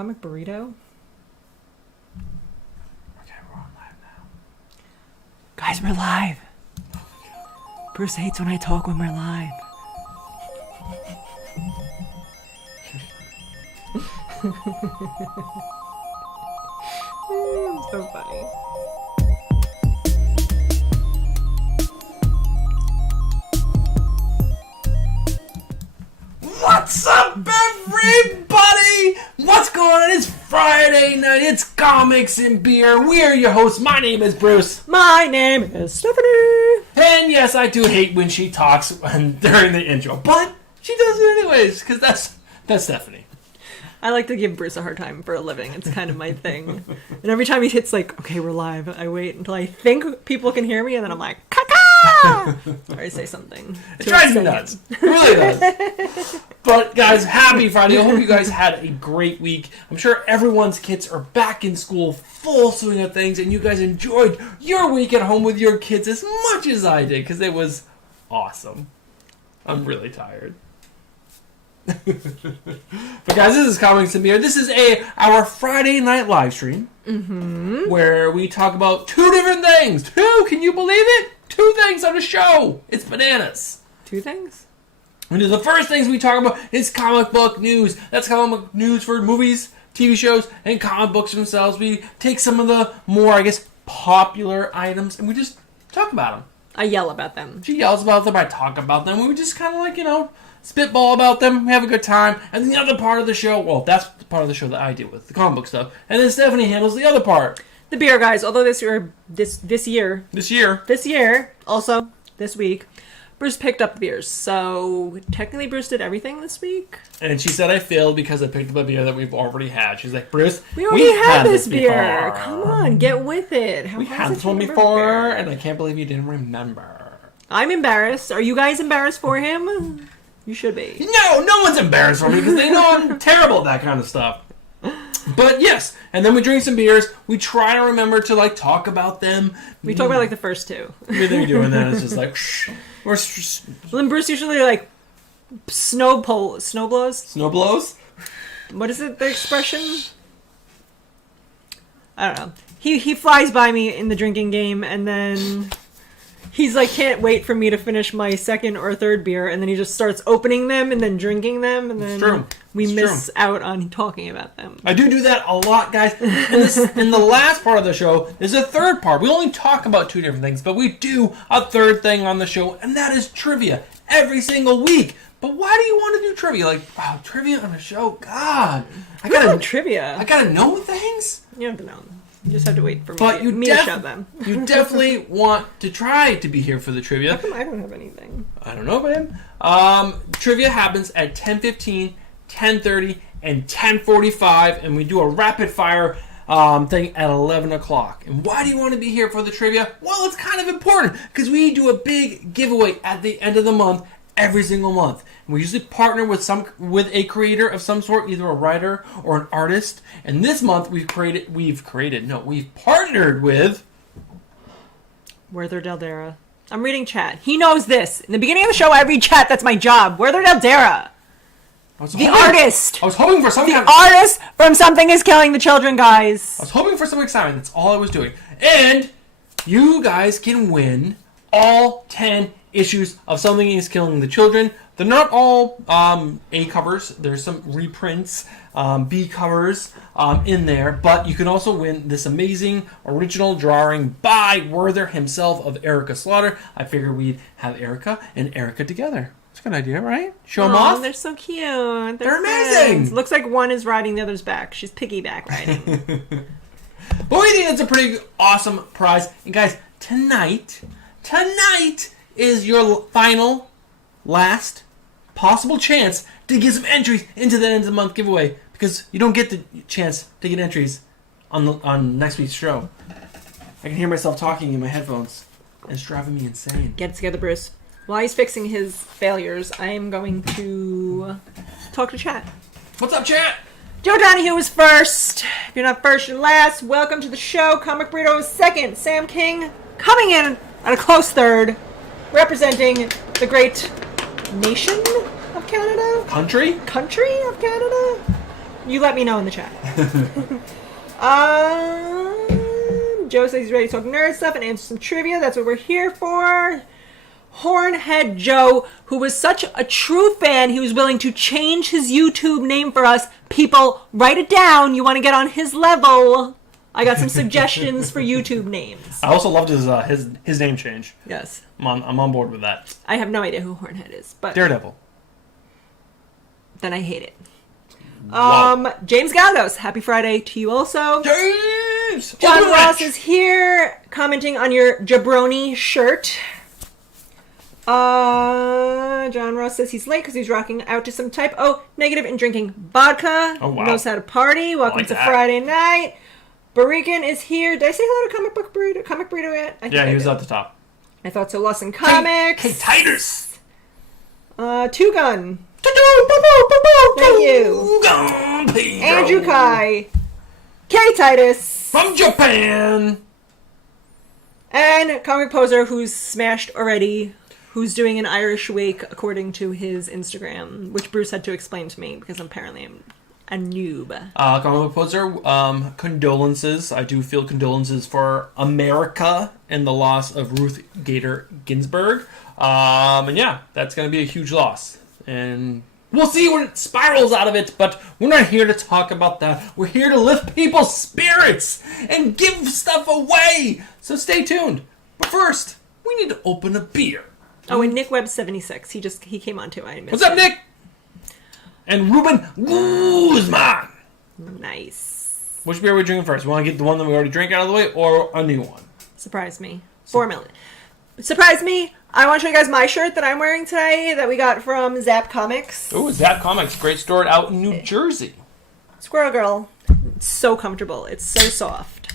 Comic Burrito? Okay, we're on live now. Guys, we're live. Bruce hates when I talk when we're live. So funny. What's up, everybody? What's going on? It's Friday night. It's Comics and Beer. We are your hosts. My name is Bruce. My name is Stephanie. And yes, I do hate when she talks during the intro, but she does it anyways, because that's Stephanie. I like to give Bruce a hard time for a living. It's kind of my thing. And every time he hits like, okay, we're live, I wait until I think people can hear me, and then I'm like, caca! Or I say something. It drives me nuts. It really does. But guys, happy Friday. I hope you guys had a great week. I'm sure everyone's kids are back in school, full swing of things, and you guys enjoyed your week at home with your kids as much as I did, because it was awesome. I'm really tired. But guys, this is Comics and Beer. This is our Friday night live stream where we talk about two different things. Can you believe it? Two things on a show. It's bananas. Two things? And the first things we talk about is comic book news. That's comic book news for movies, TV shows, and comic books themselves. We take some of the more, I guess, popular items and we just talk about them. I yell about them. She yells about them, I talk about them. We just kind of like, spitball about them, have a good time. And the other part of the show, well, that's the part of the show that I deal with, the comic book stuff. And then Stephanie handles the other part. The beer, guys. Although this year, also this week, Bruce picked up the beers. So technically Bruce did everything this week. And she said I failed because I picked up a beer that we've already had. She's like, Bruce, we already had this beer. Before. Come on, get with it. We had this one before, and I can't believe you didn't remember. I'm embarrassed. Are you guys embarrassed for him? You should be. No one's embarrassed for me because they know I'm terrible at that kind of stuff. But yes, and then we drink some beers. We try to remember to talk about them. We talk about the first two. Everything we do in that is just like, or then Bruce usually snow blows. Snow blows? What is it? The expression? I don't know. He flies by me in the drinking game, and then he's like, can't wait for me to finish my second or third beer, and then he just starts opening them and then drinking them, and then we miss out on talking about them. I do that a lot, guys. In the last part of the show, there's a third part. We only talk about two different things, but we do a third thing on the show, and that is trivia every single week. But why do you want to do trivia? Trivia on a show? God. I gotta know things? You don't have to know. You just have to wait for me to show them. You definitely want to try to be here for the trivia. How come I don't have anything? I don't know, man. Trivia happens at 10:15, 10:30, and 10:45, and we do a rapid fire thing at 11 o'clock. And why do you want to be here for the trivia? Well, it's kind of important because we do a big giveaway at the end of the month every single month. And we usually partner with a creator of some sort, either a writer or an artist. And this month we've partnered with Werther Daldera. I'm reading chat. He knows this. In the beginning of the show, I read chat. That's my job. Werther Daldera. Artist. I was hoping for something. The artist from Something is Killing the Children, guys. I was hoping for some excitement. That's all I was doing. And you guys can win all 10 issues of Something is Killing the Children. They're not all A covers. There's some reprints, B covers in there. But you can also win this amazing original drawing by Werther himself of Erica Slaughter. I figured we'd have Erica and Erica together. It's a good idea, right? Show them off. They're so cute. They're amazing. Looks like one is riding the other's back. She's piggyback riding. But we think it's a pretty awesome prize. And guys, tonight is your last possible chance to get some entries into the end of the month giveaway, because you don't get the chance to get entries on next week's show. I can hear myself talking in my headphones, and it's driving me insane. Get it together, Bruce. While he's fixing his failures, I am going to talk to chat. What's up, chat? Joe Donahue is first. If you're not first, you're last. Welcome to the show. Comic Burrito is second. Sam King coming in at a close third, representing the great nation of Canada? Country of Canada? You let me know in the chat. Joe says he's ready to talk nerd stuff and answer some trivia. That's what we're here for. Hornhead Joe, who was such a true fan, he was willing to change his YouTube name for us. People, write it down. You want to get on his level. I got some suggestions for YouTube names. I also loved his name change. Yes. I'm on board with that. I have no idea who Hornhead is, but Daredevil. Then I hate it. Wow. James Galgos, happy Friday to you also. James! John Ross is here commenting on your jabroni shirt. John Ross says he's late because he's rocking out to some type O negative and drinking vodka. Oh, wow. Knows how to party. Welcome like to that. Friday night. Barikan is here. Did I say hello to Comic Burrito yet? I think Yeah, I he was did. at the top. I thought so. Lawson Comics. Hey, Titus! Two Gun. Thank you. Andrew Kai. K Titus. From Japan! And Comic Poser, who's smashed already, who's doing an Irish wake according to his Instagram, which Bruce had to explain to me because apparently I'm a noob. Comic Poser, condolences. I do feel condolences for America and the loss of Ruth Gator Ginsburg. And yeah, that's going to be a huge loss. And we'll see what it spirals out of it, but we're not here to talk about that. We're here to lift people's spirits and give stuff away. So stay tuned. But first, we need to open a beer. Oh, and Nick Webb 76. He came on too. I missed What's up, it. Nick? And Ruben Guzman. Nice. Which beer are we drinking first? We want to get the one that we already drank out of the way or a new one? Surprise me. 4 million. Surprise me. I want to show you guys my shirt that I'm wearing today that we got from Zap Comics. Ooh, Zap Comics. Great store out in New Jersey. Squirrel Girl. It's so comfortable. It's so soft.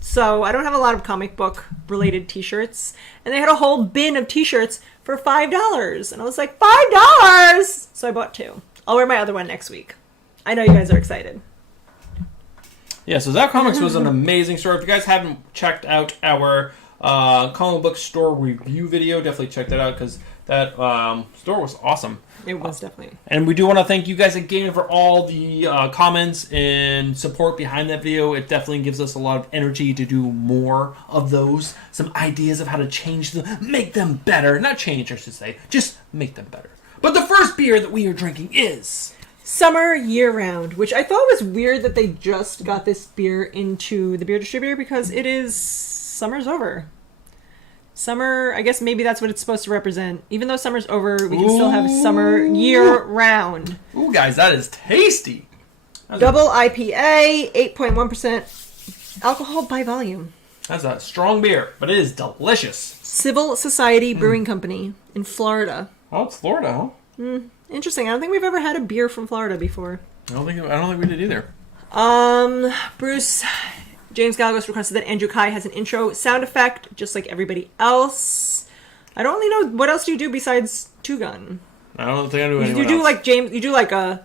So I don't have a lot of comic book related t-shirts. And they had a whole bin of t-shirts for $5. And I was like, $5? So I bought 2. I'll wear my other one next week. I know you guys are excited. Yeah, so Zap Comics was an amazing store. If you guys haven't checked out our comic book store review video, definitely check that out because that store was awesome. It was definitely. And we do want to thank you guys again for all the comments and support behind that video. It definitely gives us a lot of energy to do more of those. Some ideas of how to change them, make them better. Not change, I should say. Just make them better. But the first beer that we are drinking is Summer Year Round, which I thought was weird that they just got this beer into the beer distributor because it is summer's over. Summer, I guess maybe that's what it's supposed to represent. Even though summer's over, we can still have summer year round. Ooh, guys, that is tasty. Double IPA, 8.1% alcohol by volume. That's a strong beer, but it is delicious. Civil Society Brewing Company in Florida. Oh, it's Florida, huh? Interesting. I don't think we've ever had a beer from Florida before. I don't think we did either. Bruce, James Galgos requested that Andrew Kai has an intro sound effect, just like everybody else. I don't really know what else do you do besides Two Gun. I don't think I do anyone You do else. like James. You do like a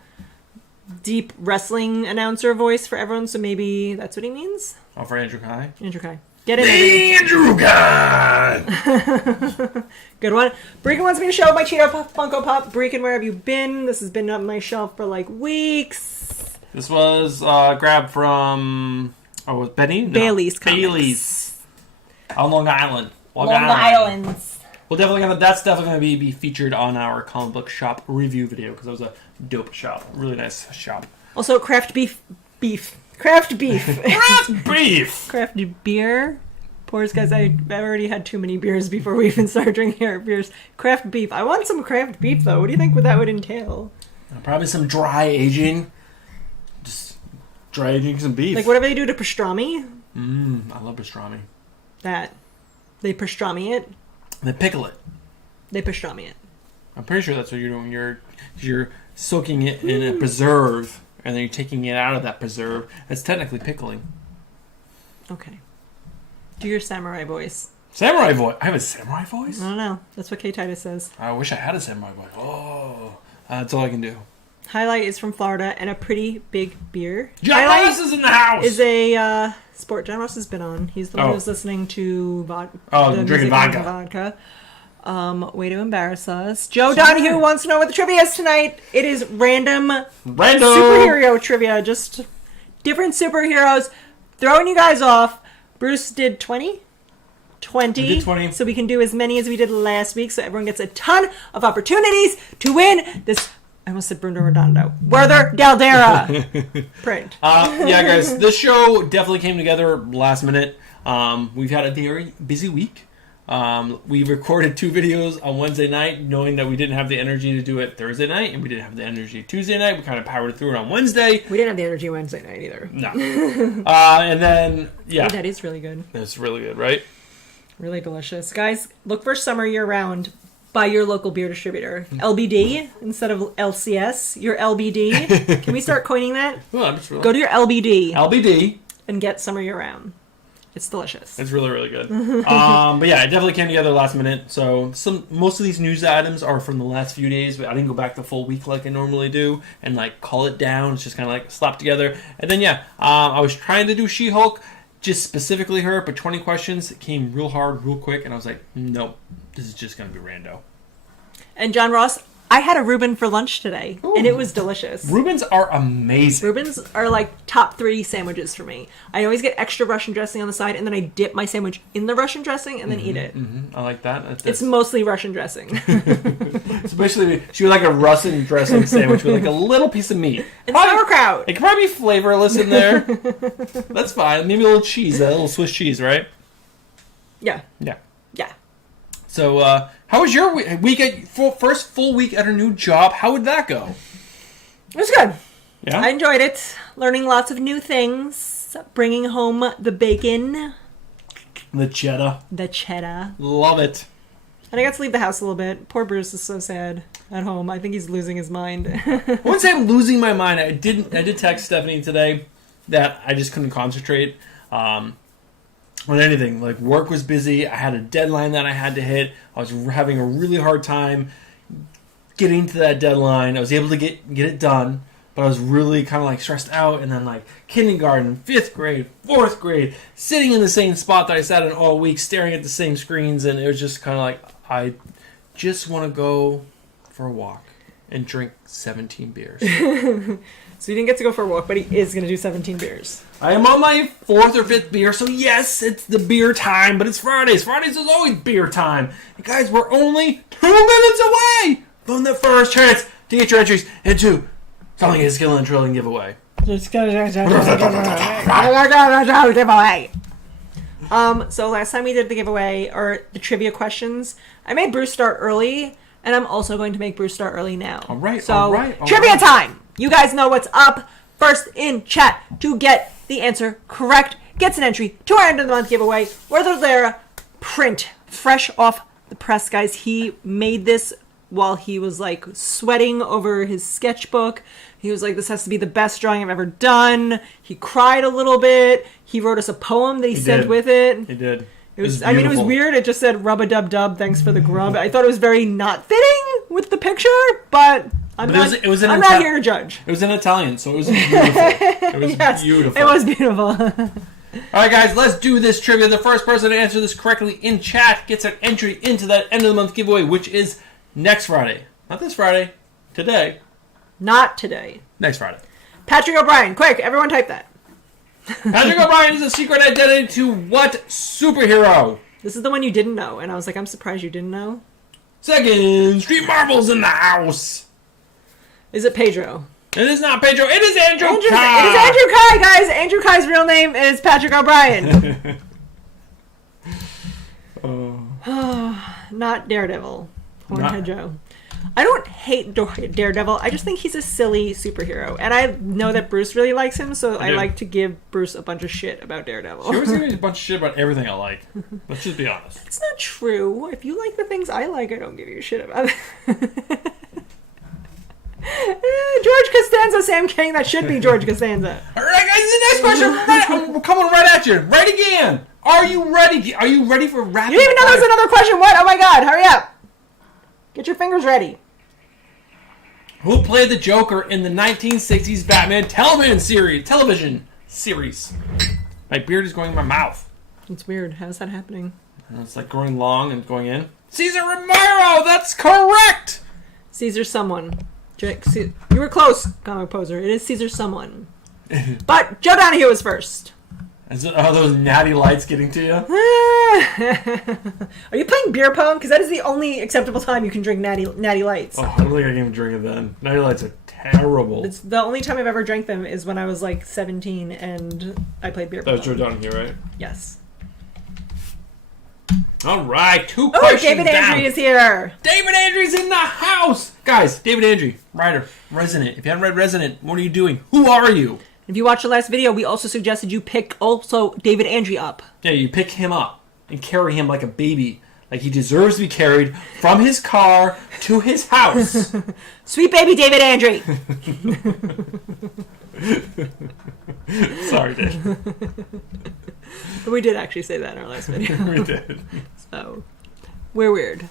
deep wrestling announcer voice for everyone, so maybe that's what he means. Oh, for Andrew Kai. Andrew Kai, get in. Andrew. Andrew Kai. Good one. Breakin wants me to show my Cheeto Funko Pop. Breakin, where have you been? This has been on my shelf for like weeks. This was grabbed from was Benny? No. Bailey's Comics. Bailey's on Long Island. Long Island's. We'll definitely that's definitely going to be featured on our comic book shop review video because that was a dope shop, really nice shop. Also, craft beef, craft beef, Craft beef. craft beer. Pours, guys, I've already had too many beers before we even started drinking our beers. Craft beef. I want some craft beef though. What do you think that would entail? Probably some dry aging. Just dry aging some beef. Like whatever they do to pastrami. I love pastrami. That they pastrami it. They pickle it. They pastrami it. I'm pretty sure that's what you're doing. You're soaking it in a preserve, and then you're taking it out of that preserve. It's technically pickling. Okay. Do your samurai voice. Samurai voice. I have a samurai voice? I don't know. That's what K Titus says. I wish I had a samurai voice. Oh, that's all I can do. Highlight is from Florida and a pretty big beer. John Ross is in the house. Is a sport John Ross has been on. He's the one Oh. who's listening to drinking music vodka. vodka. Way to embarrass us. Joe Donahue wants to know what the trivia is tonight. It is random superhero trivia. Just different superheroes. Throwing you guys off. Bruce did 20? 20. We did 20. So we can do as many as we did last week, so everyone gets a ton of opportunities to win this. I almost said Bruno Redondo. Werther Daldera print. Yeah, guys, this show definitely came together last minute. We've had a very busy week. We recorded 2 videos on Wednesday night, knowing that we didn't have the energy to do it Thursday night, and we didn't have the energy Tuesday night. We kind of powered through it on Wednesday. We didn't have the energy Wednesday night either. No. And then, yeah. Oh, that is really good. It's really good, right? Really delicious. Guys, look for summer year-round by your local beer distributor. LBD instead of LCS. Your LBD. Can we start coining that? Well, Go to your LBD. LBD. And get summer year-round. It's delicious. It's really, really good. But yeah, it definitely came together last minute. So most of these news items are from the last few days, but I didn't go back the full week like I normally do and like call it down. It's just kind of like slapped together. And then yeah, I was trying to do She-Hulk, just specifically her, but 20 questions came real hard, real quick, and I was like, nope, this is just going to be rando. And John Ross, I had a Reuben for lunch today, and it was delicious. Reubens are amazing. Reubens are like top 3 sandwiches for me. I always get extra Russian dressing on the side, and then I dip my sandwich in the Russian dressing and then eat it. Mm-hmm. I like that. It's mostly Russian dressing. Especially, she would like a Russian dressing sandwich with like a little piece of meat. And sauerkraut. It could probably be flavorless in there. That's fine. Maybe a little cheese, a little Swiss cheese, right? Yeah. Yeah. Yeah. So, how was your week? First full week at her new job. How would that go? It was good. Yeah, I enjoyed it. Learning lots of new things. Bringing home the bacon. The cheddar. The cheddar. Love it. And I got to leave the house a little bit. Poor Bruce is so sad at home. I think he's losing his mind. I wouldn't say I'm losing my mind. I did text Stephanie today that I just couldn't concentrate on anything. Like, work was busy. I had a deadline that I had to hit. I was having a really hard time getting to that deadline. I was able to get it done, but I was really kind of like stressed out. And then like kindergarten, 5th grade, 4th grade, sitting in the same spot that I sat in all week, staring at the same screens, and it was just kind of like, I just want to go for a walk and drink 17 beers. So he didn't get to go for a walk, but he is going to do 17 beers. I am on my 4th or 5th beer, so yes, it's the beer time, but it's Fridays. Fridays is always beer time. And guys, we're only 2 minutes away from the first chance to get your entries into Selling a Skill and Trilling giveaway. So last time we did the giveaway, or the trivia questions, I made Bruce start early, and I'm also going to make Bruce start early now. All right, so, all right. Trivia time! You guys know what's up. First in chat to get the answer correct gets an entry to our end of the month giveaway. Werther Daldera print, fresh off the press, guys. He made this while he was like sweating over his sketchbook. He was like, this has to be the best drawing I've ever done. He cried a little bit. He wrote us a poem that he sent with it. He did. It was weird. It just said rub-a-dub-dub, thanks for the grub. I thought it was very not fitting with the picture, but I'm not here to judge. It was in Italian, so it was beautiful. It was beautiful. It was beautiful. All right, guys, let's do this trivia. The first person to answer this correctly in chat gets an entry into that end of the month giveaway, which is next Friday. Not this Friday. Today. Not today. Next Friday. Patrick O'Brien. Quick, everyone type that. Patrick O'Brien is a secret identity to what superhero? This is the one you didn't know, and I was like, I'm surprised you didn't know. Second Street Marbles in the house. Is it Pedro? It is not Pedro. It is Andrew Kai. It is Andrew Kai, guys. Andrew Kai's real name is Patrick O'Brien. Not Daredevil. Hornhead Joe. I don't hate Daredevil. I just think he's a silly superhero. And I know that Bruce really likes him, so I like to give Bruce a bunch of shit about Daredevil. She always gives me a bunch of shit about everything I like. Let's just be honest. It's not true. If you like the things I like, I don't give you shit about it. George Costanza, Sam King. That should be George Costanza. All right, guys, the next question. I'm coming right at you. Right again. Are you ready? Are you ready for rapid? You didn't even know there was another question. What? Oh my god, hurry up. Get your fingers ready. Who played the Joker in the 1960s Batman television series? My beard is going in my mouth. It's weird. How's that happening? And it's like growing long and going in. Cesar Romero! That's correct! Caesar someone. You were close, comic poser. It is Caesar someone. But Joe Donahue was first. Are those natty lights getting to you? Are you playing beer pong? Because that is the only acceptable time you can drink natty lights. Oh, I don't think I can even drink it then. Natty lights are terrible. It's the only time I've ever drank them is when I was like 17 and I played beer pong. That was Joe Donahue, right? Yes. All right, 2 questions David down. Andrew is here. David Andrews in the house! Guys, David Andrew, writer, Resident. If you haven't read Resident, what are you doing? Who are you? If you watched the last video, we also suggested you pick also David Andrew up. Yeah, you pick him up and carry him like a baby. Like he deserves to be carried from his car to his house. Sweet baby David Andrew. Sorry, Dave. We did actually say that in our last video. We did. So, we're weird.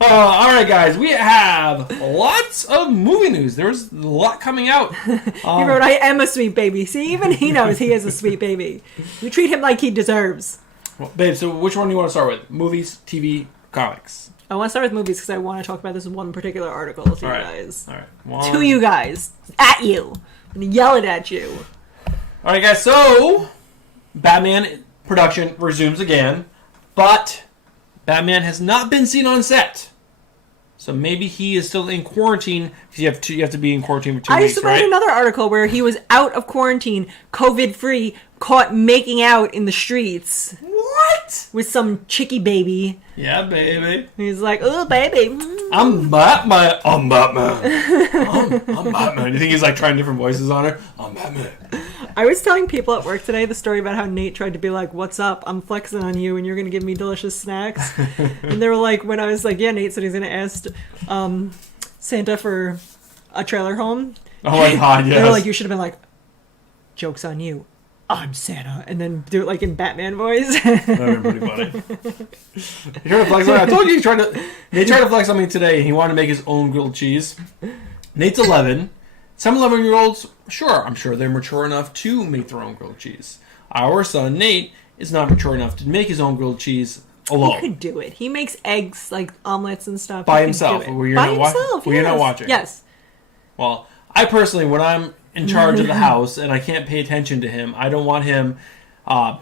All right, guys. We have lots of movie news. There's a lot coming out. He wrote, I am a sweet baby. See, even he knows he is a sweet baby. You treat him like he deserves. Well, babe, so which one do you want to start with? Movies, TV, comics? I want to start with movies because I want to talk about this one particular article to you guys. All right. To you guys. At you. I'm going to yell it at you. All right, guys. So, Batman production resumes again, but Batman has not been seen on set. So maybe he is still in quarantine because you have to be in quarantine for 2 weeks, I just read right? another article where he was out of quarantine, COVID-free, caught making out in the streets. What? With some chicky baby. Yeah, baby. He's like, oh, baby. I'm Batman. I'm Batman. I'm Batman. You think he's like trying different voices on her? I'm Batman. I was telling people at work today the story about how Nate tried to be like, what's up? I'm flexing on you and you're going to give me delicious snacks. And they were like, when I was like, yeah, Nate said he's going to ask Santa for a trailer home. Oh my God, yes. They were like, you should have been like, joke's on you. I'm Santa. And then do it like in Batman voice. That would have been pretty funny. He tried to flex on me. I told you Nate tried to flex on me today and he wanted to make his own grilled cheese. Nate's 11. Some 11-year-olds, sure, I'm sure they're mature enough to make their own grilled cheese. Our son, Nate, is not mature enough to make his own grilled cheese alone. He could do it. He makes eggs, like omelets and stuff. By himself. By himself, You're not watching. Yes. Well, I personally, when I'm in charge of the house and I can't pay attention to him, I don't want him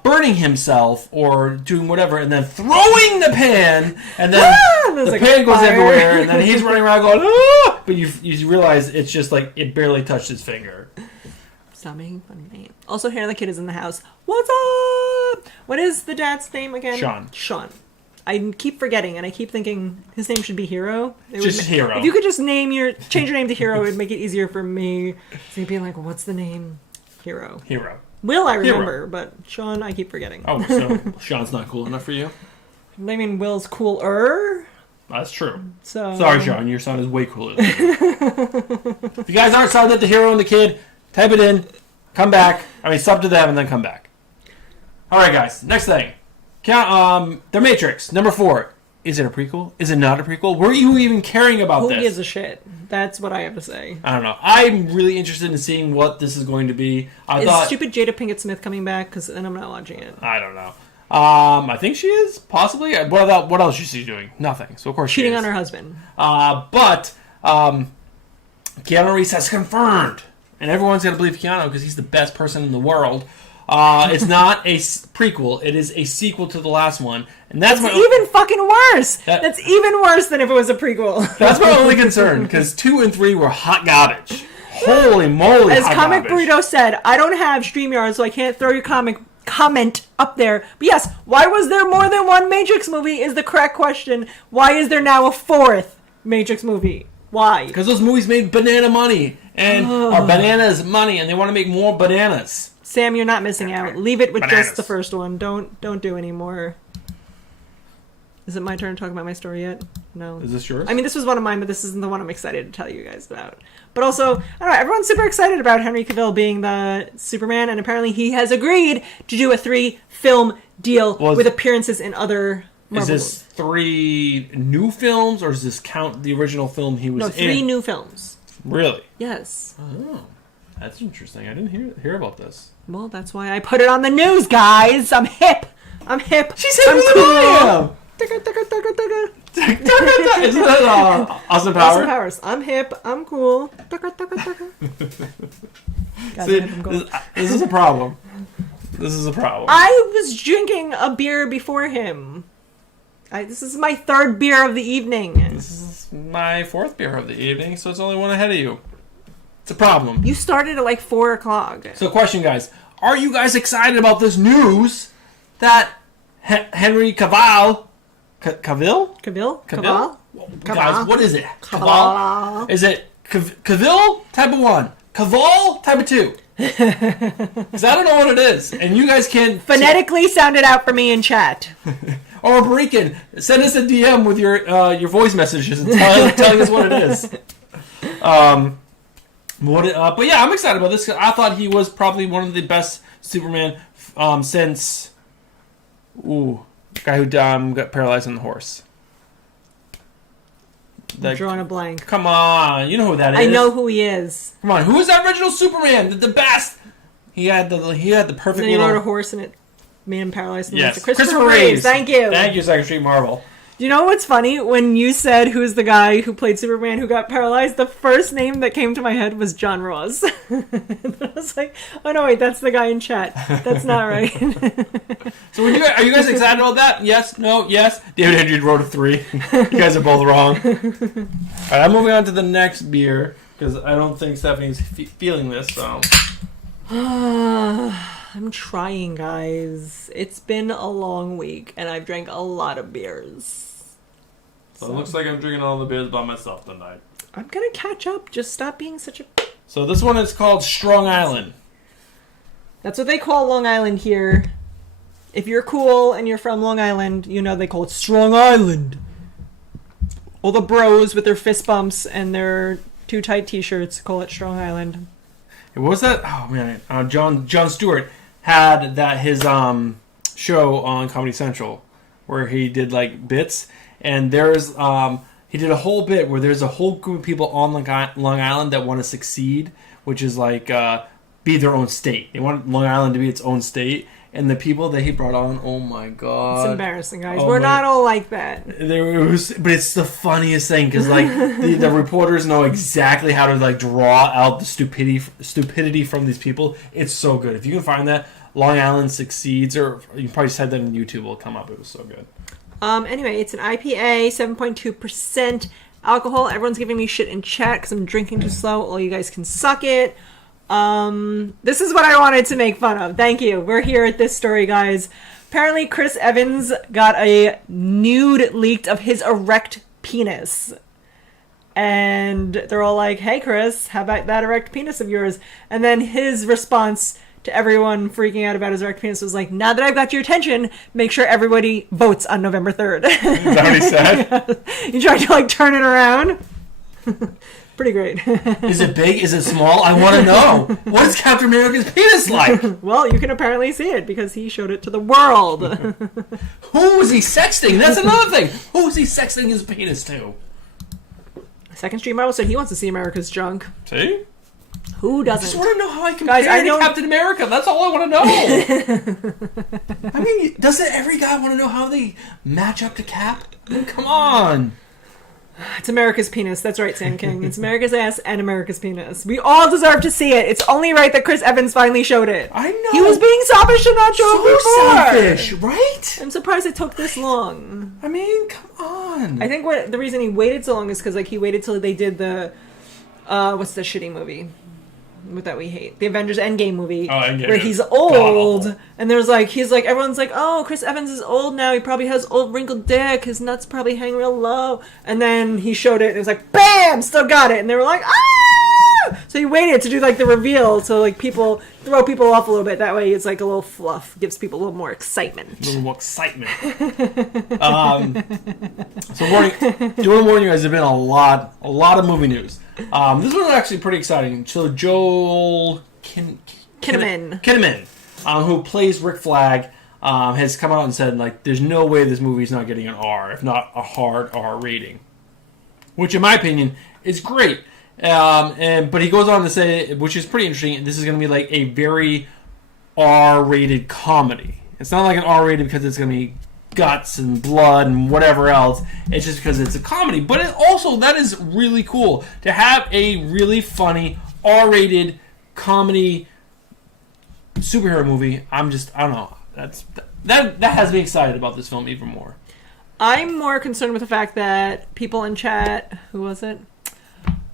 burning himself or doing whatever and then throwing the pan and then the pan goes everywhere and then he's running around going, ah! But you realize it's just like it barely touched his finger. Stop making fun of me. Also, Hannah the kid is in the house. What's up? What is the dad's name again? Sean. I keep forgetting, and I keep thinking his name should be Hero. Hero. If you could just change your name to Hero, it'd make it easier for me. So you'd be like, what's the name? Hero. Will I remember, but Sean, I keep forgetting. Oh, so Sean's not cool enough for you? I mean, Will's cooler. That's true. So sorry, Sean, your son is way cooler than you. If you guys aren't signed up to Hero and the Kid, type it in, come back. Sub to them and then come back. All right, guys. Next thing. The Matrix, number 4. Is it a prequel? Is it not a prequel? Were you even caring about this? Who gives a shit? That's what I have to say. I don't know. I'm really interested in seeing what this is going to be. Is stupid Jada Pinkett Smith coming back? Because then I'm not watching it. I don't know. I think she is, possibly. What else is she doing? Nothing. So, of course, cheating on her husband. But Keanu Reeves has confirmed, and everyone's going to believe Keanu because he's the best person in the world. It's not a prequel. It is a sequel to the last one. And that's even fucking worse. That's even worse than if it was a prequel. That's my only concern, because 2 and 3 were hot garbage. Holy moly, As Comic Burrito said, I don't have StreamYard, so I can't throw your comment up there. But yes, why was there more than one Matrix movie is the correct question. Why is there now a 4th Matrix movie? Why? Because those movies made banana money. And our bananas money, and they want to make more bananas. Sam, you're not missing out. Leave it with just the first one. Don't do any more. Is it my turn to talk about my story yet? No. Is this yours? I mean, this was one of mine, but this isn't the one I'm excited to tell you guys about. But also, I don't know, everyone's super excited about Henry Cavill being the Superman, and apparently he has agreed to do a 3-film deal with appearances in other Marvel movies. Is this 3 new films, or does this count the original film he was in? No, 3 new films. Really? Yes. Oh. That's interesting. I didn't hear about this. Well, that's why I put it on the news, guys. I'm hip. She's hipper than I am. Isn't that Austin Powers? Austin Powers. I'm hip. I'm cool. See, this is a problem. This is a problem. I was drinking a beer before him. This is my third beer of the evening. This is my fourth beer of the evening, so it's only one ahead of you. It's a problem. You started at like 4 o'clock. So question, guys. Are you guys excited about this news that Henry Cavill? Cavill? Guys, what is it? Cavill? Is it Cavill type of 1? Cavill type of 2? Because I don't know what it is. And you guys can... Phonetically sound it out for me in chat. Or Barican, send us a DM with your voice messages and telling us what it is. But yeah, I'm excited about this. I thought he was probably one of the best Superman since... Ooh, the guy who got paralyzed on the horse. I'm drawing a blank. Come on, you know who that is. I know who he is. Come on, who is that original Superman? The best. He had the perfect. And then he rode a horse and it made him paralyzed. Yes, Christopher Reeves. Thank you. Thank you, Second Street Marvel. You know what's funny? When you said who's the guy who played Superman who got paralyzed, the first name that came to my head was John Ross. And I was like, oh no, wait, that's the guy in chat. That's not right. So are you guys excited about that? Yes? No? Yes? David Andrews wrote a 3. You guys are both wrong. Alright, I'm moving on to the next beer because I don't think Stephanie's feeling this, so... I'm trying, guys. It's been a long week, and I've drank a lot of beers. So it looks like I'm drinking all the beers by myself tonight. I'm gonna catch up. Just stop being such a... So this one is called Strong Island. That's what they call Long Island here. If you're cool and you're from Long Island, you know they call it Strong Island. All the bros with their fist bumps and their too tight t-shirts call it Strong Island. What was that? Oh man, Jon Stewart had his show on Comedy Central where he did like bits, and there's he did a whole bit where there's a whole group of people on Long Island that want to succeed, which is like be their own state. They want Long Island to be its own state, and the people that he brought on, oh my god, it's embarrassing, guys. We're not all like that. But it's the funniest thing because like the reporters know exactly how to like draw out the stupidity from these people. It's so good. If you can find that, Long Island Succeeds, or you can probably type that in YouTube, it'll come up. It was so good. Anyway, it's an IPA, 7.2% alcohol. Everyone's giving me shit in chat because I'm drinking too slow. All you guys can suck it. This is what I wanted to make fun of. Thank you. We're here at this story, guys. Apparently, Chris Evans got a nude leaked of his erect penis. And they're all like, hey, Chris, how about that erect penis of yours? And then his response to everyone freaking out about his erect penis was like, now that I've got your attention, make sure everybody votes on November 3rd. Is that what he said? You tried to, like, turn it around? Pretty great. Is it big? Is it small? I want to know. What is Captain America's penis like? Well, you can apparently see it because he showed it to the world. Who was he sexting? That's another thing. Who was he sexting his penis to? Second Street Marvel said he wants to see America's junk. See? Who doesn't? I just want to know how I compare to Captain America. That's all I want to know. I mean, doesn't every guy want to know how they match up to Cap? I mean, come on. It's America's penis. That's right, Sam King. It's America's ass and America's penis. We all deserve to see it. It's only right that Chris Evans finally showed it. I know. He was being selfish and not showing it before. Selfish, right? I'm surprised it took this long. I mean, come on. I think the reason he waited so long is because like he waited till they did the what's the shitty movie that we hate, the Avengers Endgame movie, where he's old, and there's like everyone's like, oh, Chris Evans is old now, he probably has old wrinkled dick, his nuts probably hang real low, and then he showed it and it was like, bam, still got it, and they were like, ah! So he waited to do like the reveal, so like people throw people off a little bit, that way it's like a little fluff, gives people a little more excitement. A little more excitement. So do want to warn you guys, there's been a lot of movie news. This one's actually pretty exciting. So Joel Kinnaman, who plays Rick Flag, has come out and said like, there's no way this movie's not getting an R, if not a hard R rating. Which, in my opinion, is great. But he goes on to say, which is pretty interesting, this is going to be like a very R-rated comedy. It's not like an R-rated because it's going to be guts and blood and whatever else. It's just because it's a comedy. But it also, that is really cool to have a really funny R-rated comedy superhero movie. I don't know. That has me excited about this film even more. I'm more concerned with the fact that people in chat, who was it?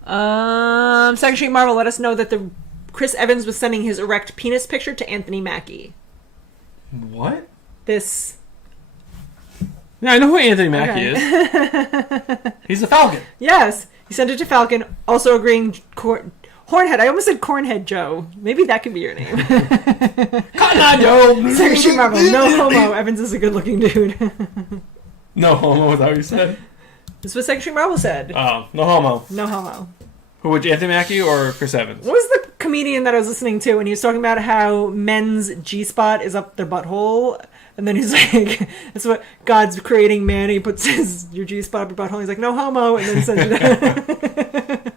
Second Street Marvel let us know that Chris Evans was sending his erect penis picture to Anthony Mackie. What? This. Yeah, I know who Anthony Mackie is. He's a Falcon. Yes, he sent it to Falcon. Also agreeing, Hornhead. I almost said Cornhead Joe. Maybe that could be your name. Cotton Eye Joe. Second Street Marvel. No homo. Evans is a good-looking dude. No homo, is that what you said? This is what Second Street Marvel said. Oh, no homo. No homo. Who, which, Anthony Mackie or Chris Evans? What was the comedian that I was listening to when he was talking about how men's G-spot is up their butthole? And then he's like, that's what God's creating man. He puts your G-spot up your butthole. He's like, no homo. And then sends you that.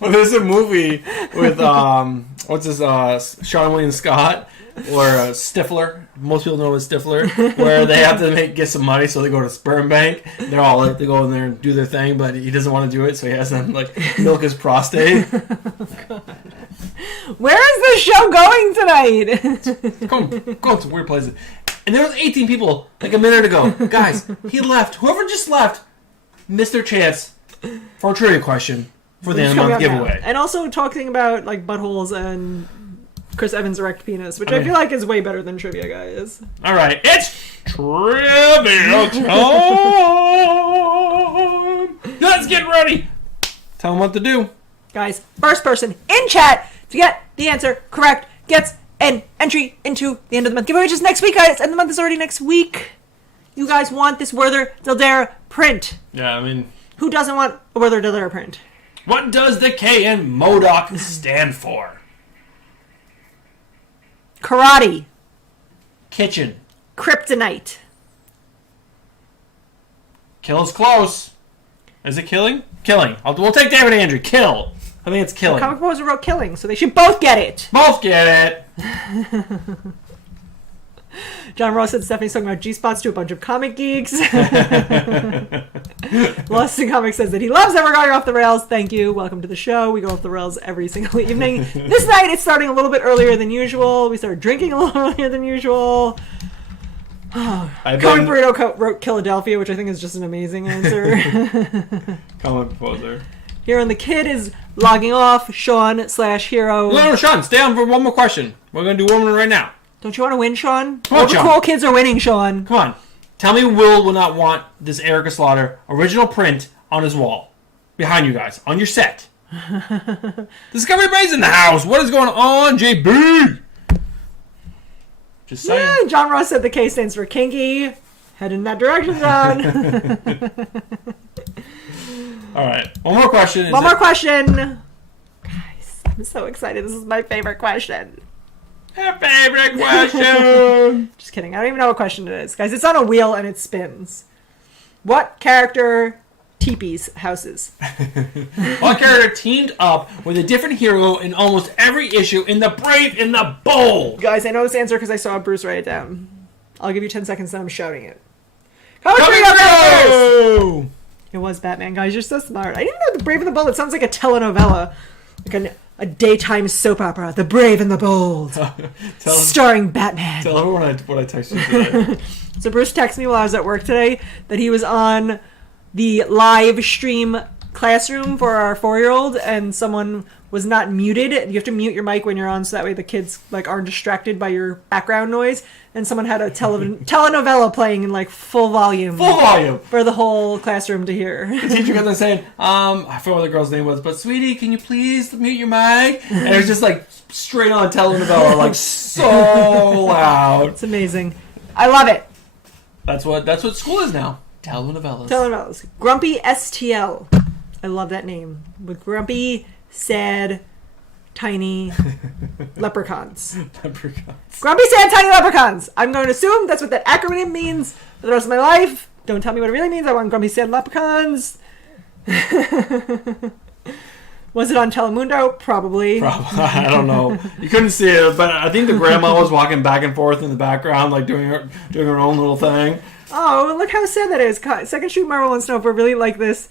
Well, there's a movie with, Sean William Scott, or Stifler. Most people know as Stifler, where they have to get some money, so they go to sperm bank. They're all like, they go in there and do their thing, but he doesn't want to do it, so he has them milk his prostate. Oh, where is this show going tonight? Going to weird places. And there was 18 people a minute ago. Guys, he left. Whoever just left missed their chance for a trivia question for the end of the month giveaway. And also talking about buttholes and Chris Evans' erect penis, which I feel like is way better than trivia, guys. All right, it's trivia time. Let's get ready. Tell them what to do. Guys, first person in chat to get the answer correct gets an entry into the end of the month giveaway, which is next week, guys. And the month is already next week. You guys want this Werther Dell'Edera print. Yeah, I mean, who doesn't want a Werther Dell'Edera print? What does the K in MODOK stand for? Karate. Kitchen. Kryptonite. Kill is close. Is it killing? Killing. We'll take David Andrew. Kill. I think it's killing. The comic composer wrote killing, so they should both get it. Both get it. John Ross said Stephanie's talking about G-spots to a bunch of comic geeks. Lost in Comics says that he loves that we're going off the rails. Thank you. Welcome to the show. We go off the rails every single evening. This night it's starting a little bit earlier than usual. We started drinking a little earlier than usual. Cohen Burrito wrote Philadelphia, which I think is just an amazing answer. Comic composer. Here on the kid is logging off. Sean/Hero. No, Sean, stay on for one more question. We're going to do one more right now. Don't you want to win, Sean? Come on, all the Sean. cool kids are winning, Sean. Come on. Tell me will not want this Erica Slaughter original print on his wall. Behind you guys. On your set. Discovery Bay's in the house. What is going on, JB? Just saying. Yeah, John Ross said the K stands for kinky. Head in that direction, John. All right. One more question. One more question. Guys, I'm so excited. This is my favorite question. Your favorite question. Just kidding. I don't even know what question it is. Guys, it's on a wheel and it spins. What character teepees houses? What character teamed up with a different hero in almost every issue in The Brave and the Bold? Guys, I know this answer because I saw Bruce write it down. I'll give you 10 seconds and I'm shouting it. Go! It was Batman, guys. You're so smart. I didn't know The Brave and the Bold. It sounds like a telenovela. Like a daytime soap opera. The Brave and the Bold. Starring Batman. Tell everyone what I texted you today. So Bruce texted me while I was at work today that he was on the live stream classroom for our 4-year-old and someone was not muted. You have to mute your mic when you're on so that way the kids aren't distracted by your background noise. And someone had a telenovela playing in full volume. Full volume! For the whole classroom to hear. The teacher got there saying, I forgot what the girl's name was, but sweetie, can you please mute your mic? And it was just straight on telenovela, so loud. It's amazing. I love it. That's what school is now. Telenovelas. Telenovelas. Grumpy STL. I love that name. With grumpy, sad, tiny leprechauns. Grumpy, sad, tiny leprechauns. I'm going to assume that's what that acronym means for the rest of my life. Don't tell me what it really means. I want grumpy, sad leprechauns. Was it on Telemundo? Probably. I don't know. You couldn't see it, but I think the grandma was walking back and forth in the background, like doing her own little thing. Oh, look how sad that is. Second Street, Marvel, and Snow, if we're really like this,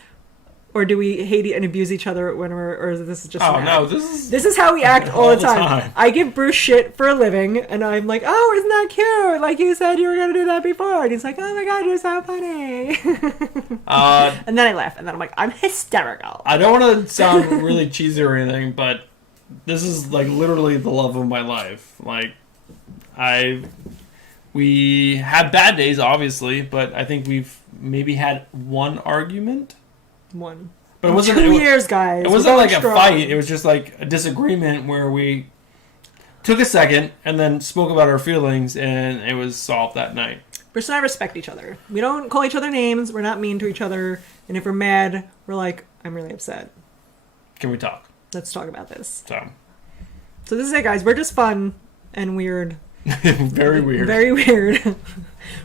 or do we hate and abuse each other when or is this just an act? This is how we act all the time. I give Bruce shit for a living, and I'm like, oh, isn't that cute? Like you said you were going to do that before. And he's like, oh my god, you're so funny. And then I laugh, and then I'm like, I'm hysterical. I don't want to sound really cheesy or anything, but this is like literally the love of my life. Like, we had bad days, obviously, but I think we've maybe had one argument. One. But it wasn't 2 years, guys. It wasn't like a fight. It was just like a disagreement where we took a second and then spoke about our feelings, and it was solved that night. Bruce and I respect each other. We don't call each other names. We're not mean to each other. And if we're mad, we're like, I'm really upset. Can we talk? Let's talk about this. So this is it, guys. We're just fun and weird. Very weird. Very weird.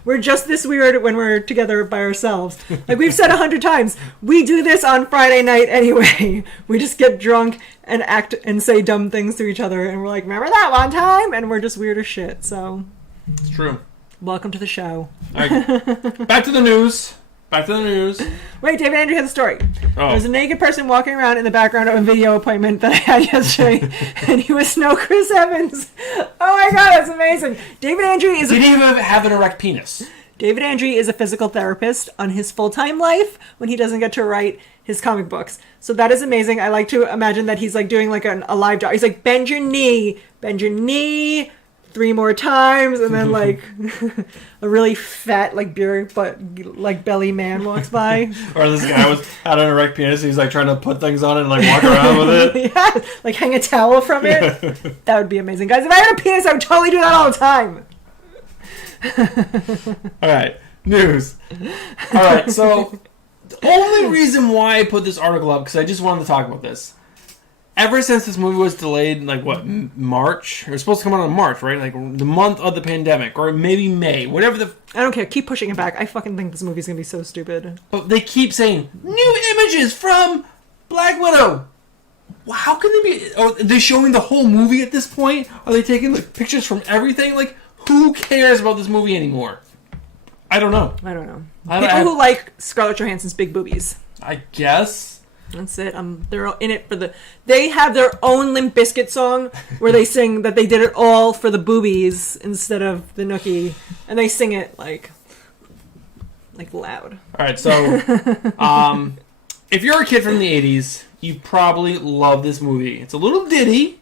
We're just this weird when we're together by ourselves. Like we've said 100 times, we do this on Friday night anyway. We just get drunk and act and say dumb things to each other, and we're like, remember that one time? And we're just weird as shit. So it's true. Welcome to the show. All right. Back to the news. Wait, David Andrew has a story. Oh. There's a naked person walking around in the background of a video appointment that I had yesterday, and he was no Chris Evans. Oh my god, that's amazing. David Andrew is... He didn't even have an erect penis. David Andrew is a physical therapist on his full-time life when he doesn't get to write his comic books. So that is amazing. I like to imagine that he's like doing like a live job. He's like, bend your knee, 3 more times, and then like a really fat like beer but like belly man walks by. Or this guy had an erect penis. He's like trying to put things on it and like walk around with it. Yeah, like hang a towel from it. That would be amazing, guys. If I had a penis, I would totally do that all the time. All right, news. All right, so the only reason why I put this article up because I just wanted to talk about this. Ever since this movie was delayed, like what, March? It was supposed to come out in March, right? Like the month of the pandemic, or maybe May, whatever the... I don't care. Keep pushing it back. I fucking think this movie's gonna be so stupid. But they keep saying, new images from Black Widow. Well, how can they be... Are they showing the whole movie at this point? Are they taking like pictures from everything? Like, who cares about this movie anymore? I don't know. People who like Scarlett Johansson's big boobies. I guess... That's it. They're in it for the... They have their own Limp Bizkit song where they sing that they did it all for the boobies instead of the nookie. And they sing it like loud. All right, so if you're a kid from the 80s, you probably love this movie. It's a little ditty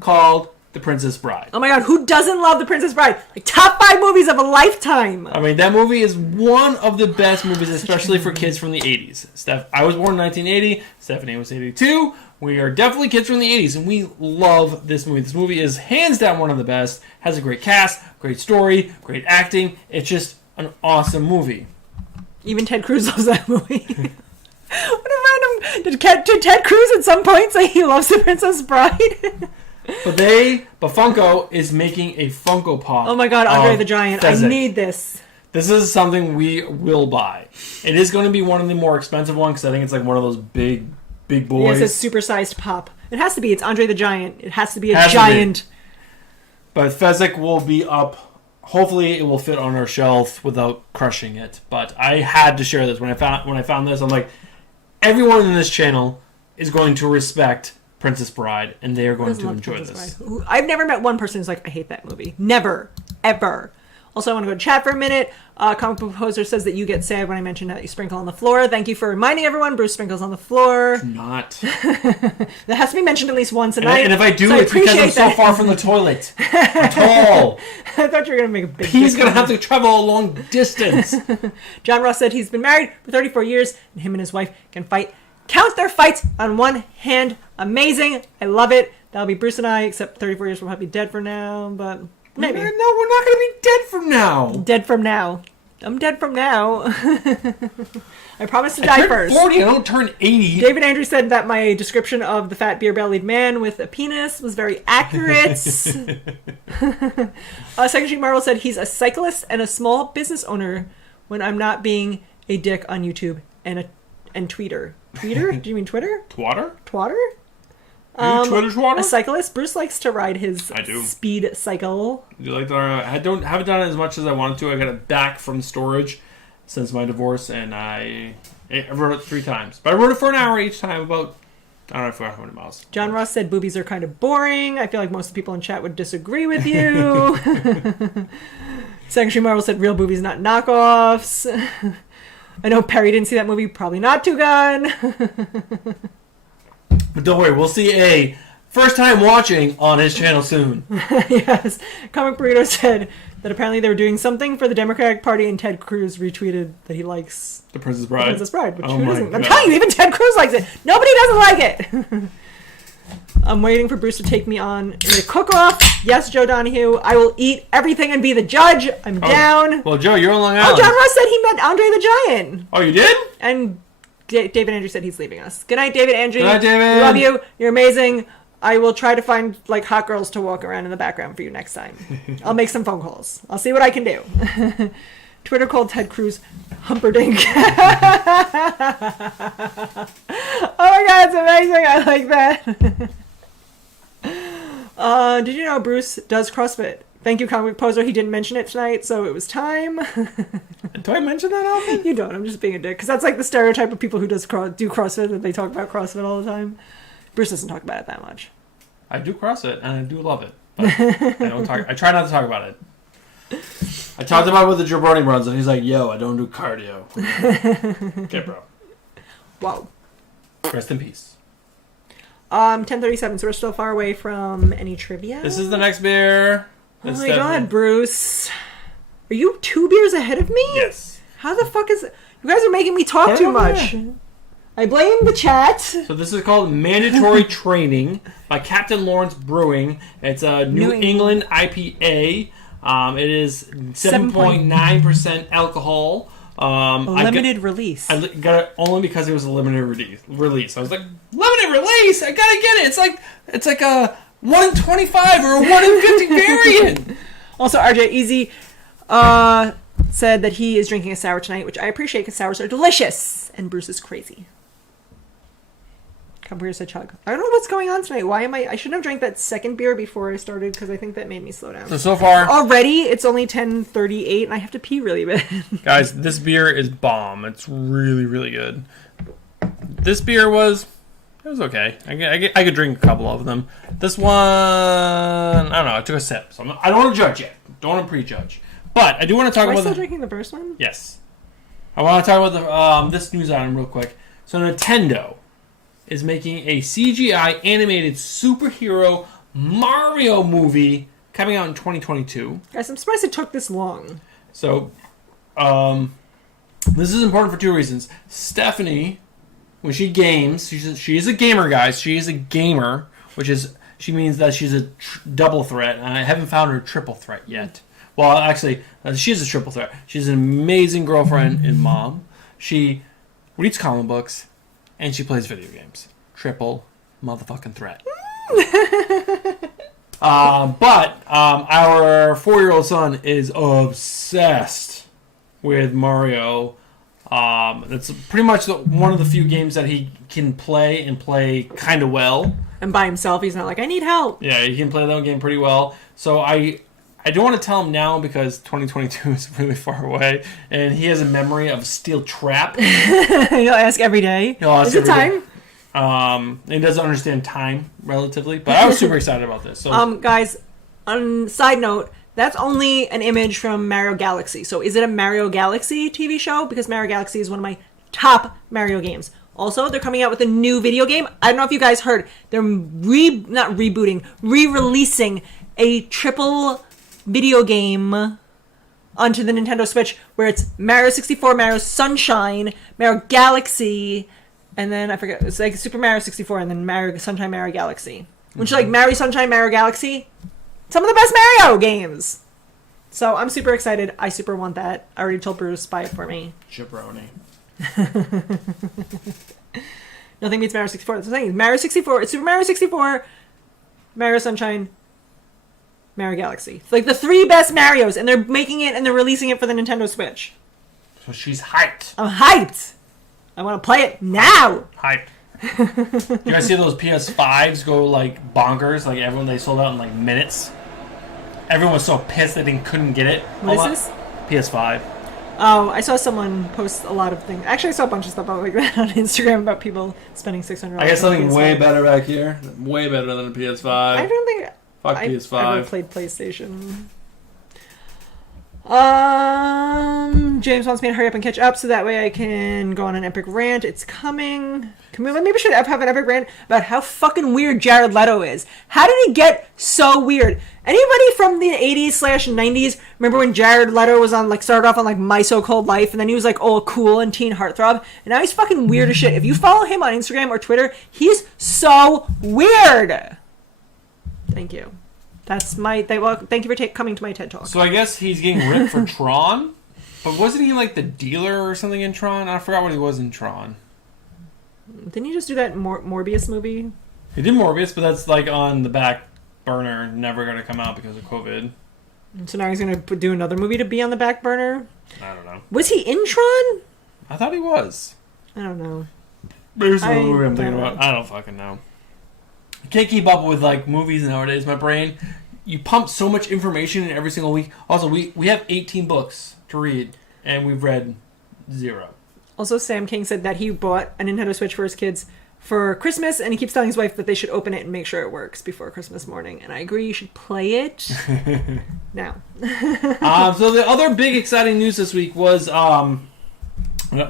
called The Princess Bride. Oh my god, who doesn't love The Princess Bride? Like top 5 movies of a lifetime. I mean, that movie is one of the best movies, especially for kids from the 80s. I was born in 1980. Stephanie was 82. We are definitely kids from the 80s, and we love this movie. This movie is hands down one of the best. Has a great cast, great story, great acting. It's just an awesome movie. Even Ted Cruz loves that movie. What a random... Did Ted Cruz at some point say he loves The Princess Bride? But Funko is making a Funko Pop. Oh my god, Andre the Giant. Fezzik. I need this. This is something we will buy. It is going to be one of the more expensive ones because I think it's like one of those big boys. Yes, it's a supersized pop. It has to be. It's Andre the Giant. It has to be a giant. But Fezzik will be up. Hopefully it will fit on our shelf without crushing it. But I had to share this. When I found this, I'm like, everyone in this channel is going to respect Princess Bride, and they are going to enjoy this. I've never met one person who's like, I hate that movie. Never. Ever. Also, I want to go to chat for a minute. Comic Book Poser says that you get sad when I mention that you sprinkle on the floor. Thank you for reminding everyone. Bruce sprinkles on the floor. Not. That has to be mentioned at least once a night. And if I do, so it's because I'm so far from the toilet. I'm tall. I thought you were going to make a big... He's going to have to travel a long distance. John Ross said he's been married for 34 years, and him and his wife can count their fights on one hand. Amazing. I love it. That'll be Bruce and I, except 34 years will probably be dead for now, but maybe. No, we're not going to be dead from now. Dead from now. I'm dead from now. I promise to die first. 40, I don't turn 80. David Andrews said that my description of the fat beer-bellied man with a penis was very accurate. Second Street Marvel said he's a cyclist and a small business owner when I'm not being a dick on YouTube and tweeter. Tweeter? Do you mean Twitter? Twatter? Twatter? Twitter water? A cyclist. Bruce likes to ride his speed cycle. You like that? I haven't done it as much as I wanted to. I got it back from storage since my divorce, and I rode it 3 times. But I rode it for an hour each time, about, I don't know, I forgot how many miles. John Ross said boobies are kind of boring. I feel like most of the people in chat would disagree with you. Secretary Marvel said real boobies, not knockoffs. I know Perry didn't see that movie. Probably not Two Gun. But don't worry, we'll see a first time watching on his channel soon. Yes. Comic Burrito said that apparently they were doing something for the Democratic Party, and Ted Cruz retweeted that he likes The Princess Bride. Which who doesn't? I'm telling you, even Ted Cruz likes it. Nobody doesn't like it. I'm waiting for Bruce to take me on a cook-off. Yes, Joe Donahue. I will eat everything and be the judge. I'm down. Well, Joe, you're on Long Island. Oh, John Ross said he met Andre the Giant. Oh, you did? And David Andrew said he's leaving us. Good night, David Andrew. Good night, David. We love you. You're amazing. I will try to find like hot girls to walk around in the background for you next time. I'll make some phone calls. I'll see what I can do. Twitter called Ted Cruz Humperdinck. Oh my god, it's amazing. I like that. Did you know Bruce does CrossFit? Thank you, Comic Poser. He didn't mention it tonight, so it was time. Do I mention that often? You don't. I'm just being a dick. Because that's like the stereotype of people who do CrossFit, that they talk about CrossFit all the time. Bruce doesn't talk about it that much. I do CrossFit, and I do love it. But I try not to talk about it. I talked about it with the Jabroni runs, and he's like, yo, I don't do cardio. Okay, bro. Wow. Rest in peace. 10:37, so we're still far away from any trivia. This is the next beer. Oh my god, Bruce. Are you 2 beers ahead of me? Yes. How the fuck is it? You guys are making me talk too much. I blame the chat. So this is called Mandatory Training by Captain Lawrence Brewing. It's a New England IPA. It is 7.9% alcohol. Limited release. I got it only because it was a limited release. I was like, limited release? I gotta get it. It's like a 1 in 25 or a 1 in 50 variant. Also, RJ Easy said that he is drinking a sour tonight, which I appreciate because sours are delicious. And Bruce is crazy. Come here, said Chug. I don't know what's going on tonight. Why am I shouldn't have drank that second beer before I started because I think that made me slow down. So far... Already, it's only 10:38 and I have to pee really bad. Guys, this beer is bomb. It's really, really good. This beer was okay. I could drink a couple of them. This one, I don't know. I took a sip. So I don't want to judge yet. Don't want to prejudge. But I do want to talk about... Am I still drinking the first one? Yes. I want to talk about this news item real quick. So Nintendo is making a CGI animated superhero Mario movie coming out in 2022. Guys, I'm surprised it took this long. So, this is important for 2 reasons. Stephanie, when she games, she is a gamer, guys. She is a gamer, she means that she's a double threat, and I haven't found her triple threat yet. Well, actually, she is a triple threat. She's an amazing girlfriend and mom. She reads comic books, and she plays video games. Triple motherfucking threat. But our 4-year-old son is obsessed with Mario. It's pretty much one of the few games that he can play and play kind of well. And by himself, he's not like, I need help. Yeah, he can play that game pretty well. So I don't want to tell him now because 2022 is really far away, and he has a memory of a steel trap. He'll ask every day. Is it time? He doesn't understand time relatively, but I was super excited about this. So, guys, on side note, that's only an image from Mario Galaxy. So is it a Mario Galaxy TV show? Because Mario Galaxy is one of my top Mario games. Also, they're coming out with a new video game. I don't know if you guys heard. They're re-releasing a triple video game onto the Nintendo Switch where it's Mario 64, Mario Sunshine, Mario Galaxy, and then I forget, it's like Super Mario 64 and then Mario Sunshine, Mario Galaxy. Which is like Mario Sunshine, Mario Galaxy, some of the best Mario games. So I'm super excited. I super want that. I already told Bruce, buy it for me. Jabroni. Nothing beats Mario 64. That's the thing. Mario 64, it's Super Mario 64, Mario Sunshine, Mario Galaxy. It's like the 3 best Marios, and they're making it and they're releasing it for the Nintendo Switch. So she's hyped. I'm hyped. I want to play it now. Hype. You guys see those PS5s go like bonkers? Like everyone, they sold out in like minutes. Everyone was so pissed that they couldn't get it. What is this? PS5. Oh, I saw someone post a lot of things. Actually, I saw a bunch of stuff like that on Instagram about people spending $600. I got something on way PS5. better back here. Way better than a PS5. I don't think Fuck I've PS5. ever played PlayStation. James wants me to hurry up and catch up so that way I can go on an epic rant. It's coming. Maybe we should have an epic rant about how fucking weird Jared Leto is. How did he get so weird? Anybody from the 80s/90s remember when Jared Leto was on, like, started off on, like, My So-Called Life, and then he was, like, all cool and teen heartthrob, and now he's fucking weird as shit. If you follow him on Instagram or Twitter, he's so weird. Thank you. That's my... thank you for coming to my TED Talk. So I guess he's getting ripped for Tron, but wasn't he like the dealer or something in Tron? I forgot what he was in Tron. Didn't he just do that Morbius movie? He did Morbius, but that's like on the back burner, never going to come out because of COVID. So now he's going to do another movie to be on the back burner? I don't know. Was he in Tron? I thought he was. I don't know. There's no movie I'm thinking about. I don't fucking know. I can't keep up with like movies nowadays. My brain, you pump so much information in every single week. Also, we have 18 books to read, and we've read 0. Also, Sam King said that he bought a Nintendo Switch for his kids for Christmas, and he keeps telling his wife that they should open it and make sure it works before Christmas morning. And I agree, you should play it now. So the other big exciting news this week was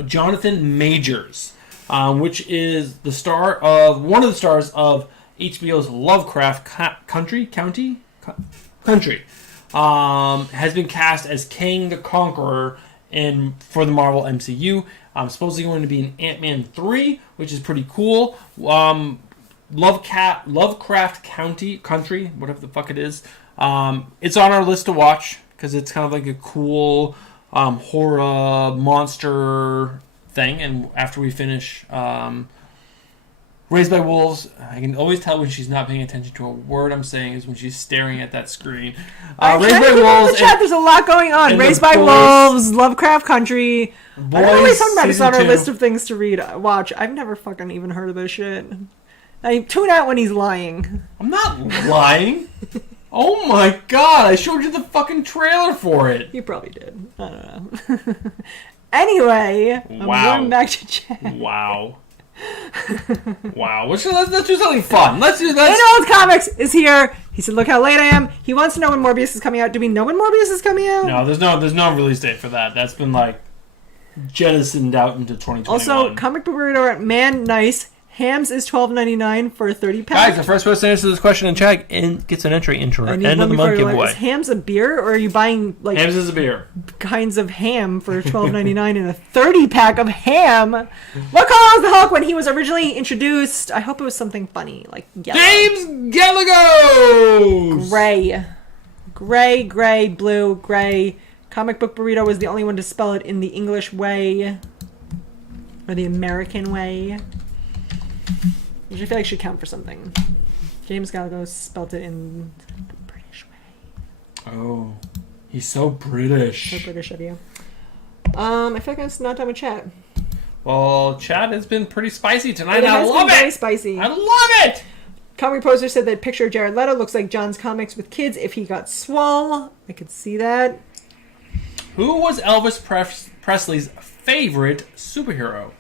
Jonathan Majors, which is the star of one of the stars of HBO's Lovecraft Country, has been cast as Kang the Conqueror for the Marvel MCU. Supposedly going to be in Ant-Man 3, which is pretty cool. Lovecraft Country, whatever the fuck it is. It's on our list to watch because it's kind of like a cool horror monster thing. And after we finish Raised by Wolves, I can always tell when she's not paying attention to a word I'm saying is when she's staring at that screen. Raised by Wolves. There's a lot going on. Raised by Wolves, Lovecraft Country. Boys, I don't know what he's talking about. It's on our 2. list of things to watch. I've never fucking even heard of this shit. I tune out when he's lying. I'm not lying. Oh my god, I showed you the fucking trailer for it. You probably did. I don't know. Anyway, Wow. I'm going back to chat. Wow. Wow. Let's do something fun. Let's In Old Comics is here. He said, look how late I am. He wants to know when Morbius is coming out. Do we know when Morbius is coming out? No, there's no release date for that. That's been like jettisoned out into 2021. Also, Comic Book Burrito at Man Nice. Hams is $12.99 for a 30-pack. guys, the first person to answer this question in chat gets an entry into our end of the month giveaway. Is Hams a beer, or are you buying like Hams is a beer. kinds of ham for $12.99 in a 30-pack of ham? What color was the Hulk when he was originally introduced? I hope it was something funny, like yellow. James Gallegos! Gray, blue, gray. Comic Book Burrito was the only one to spell it in the English way, or the American way. Which I feel like should count for something. James Gallegos spelt it in the British way. Oh, he's so British. So British of you. I feel like it's not done with chat. Well, chat has been pretty spicy tonight. It I has love been very it. spicy. I love it. Comic Poster said that picture of Jared Leto looks like John's comics with kids if he got swole. I could see that. Who was Elvis Presley's favorite superhero?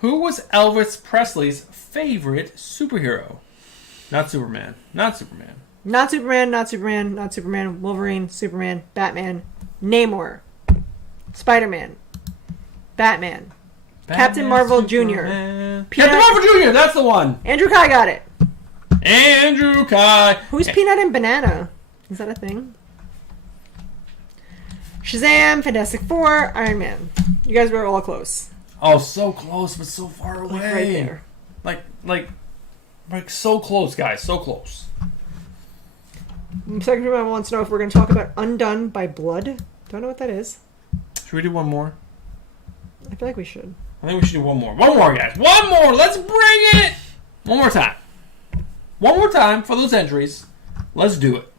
Who was Elvis Presley's favorite superhero? Not Superman. Not Superman. Not Superman, not Superman, not Superman, Wolverine, Superman, Batman, Namor, Spider-Man, Batman, Captain Marvel Jr. Captain Marvel Jr., that's the one. Andrew Kai got it. Andrew Kai. Who's Peanut and Banana? Is that a thing? Shazam, Fantastic Four, Iron Man. You guys were all close. Oh, so close, but so far away. Like right there. Like so close, guys. So close. Second one wants to know if we're going to talk about Undone by Blood. Don't know what that is. Should we do one more? I feel like we should. I think we should do one more. One more, guys. One more. Let's bring it. One more time. One more time for those entries. Let's do it.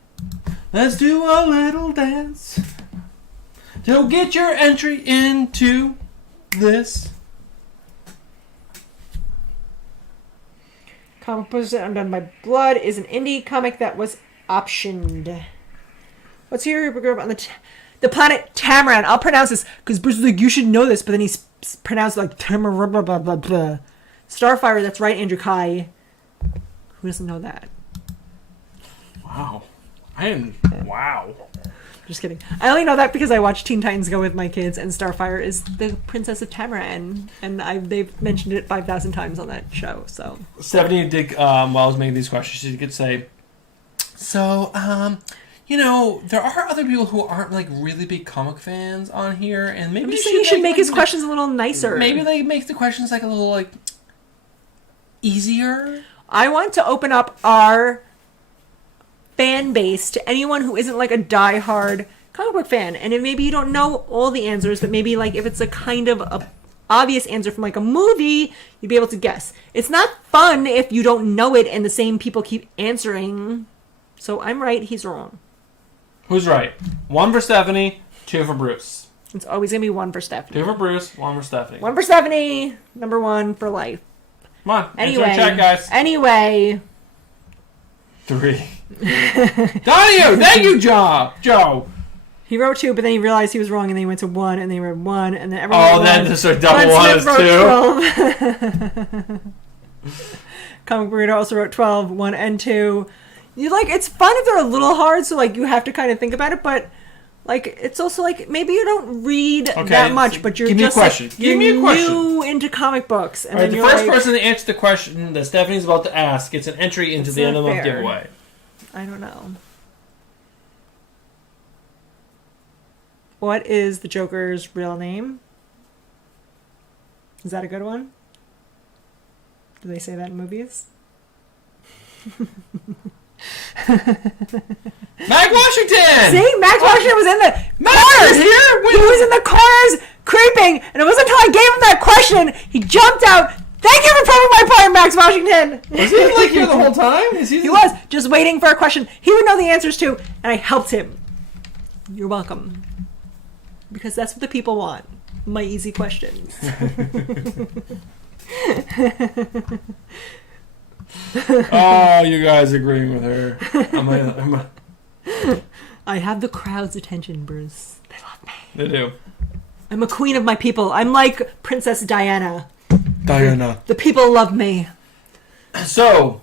Let's do a little dance to get your entry into this. Comic Books Undone by Blood is an indie comic that was optioned. What's your group on the planet Tamaran? I'll pronounce this because Bruce was like, you should know this, but then he pronounced it like Tamaran, blah, blah, blah, blah. Starfire, that's right, Andrew Kai. Who doesn't know that? Wow. Wow. Just kidding. I only know that because I watch Teen Titans Go with my kids, and Starfire is the Princess of Tamaran, and they've mentioned it 5,000 times on that show. So Stephanie did, while I was making these questions, she could say, so, there are other people who aren't like really big comic fans on here, and maybe you should make his questions a little nicer. Maybe they make the questions like a little like easier. I want to open up our fan base to anyone who isn't like a diehard comic book fan, and if maybe you don't know all the answers, but maybe like if it's a kind of a obvious answer from like a movie, you'd be able to guess. It's not fun if you don't know it and the same people keep answering. So I'm right, he's wrong. Who's right? 1 for Stephanie, 2 for Bruce. It's always gonna be 1 for Stephanie. 2 for Bruce, 1 for Stephanie. 1 for Stephanie, number 1 for life. Come on, Anyway, answer in chat, guys. Anyway. 3. Donnie, thank you, Joe. He wrote 2, but then he realized he was wrong, and then he went to 1, and then he wrote 1, and then everyone. Oh, then just a double 1 is 2. Comic Burrito also wrote 12, 1 and 2. It's fun if they're a little hard, so like you have to kind of think about it, but like it's also like maybe you don't read that much, but you're just give me a question. New into comic books. And all right, then the first person to answer the question that Stephanie's about to ask gets an entry into the end of the month giveaway. I don't know. What is the Joker's real name? Is that a good one? Do they say that in movies? Mac Washington! See? Max Washington was in the corners! Here? He was in the corners creeping, and it wasn't until I gave him that question, he jumped out. Thank you for proving my point, Max Washington! Was he like here the whole time? He was, just waiting for a question he would know the answers to, and I helped him. You're welcome. Because that's what the people want. My easy questions. Oh, you guys agreeing with her. I have the crowd's attention, Bruce. They love me. They do. I'm a queen of my people. I'm like Princess Diana. Diana. The people love me. So,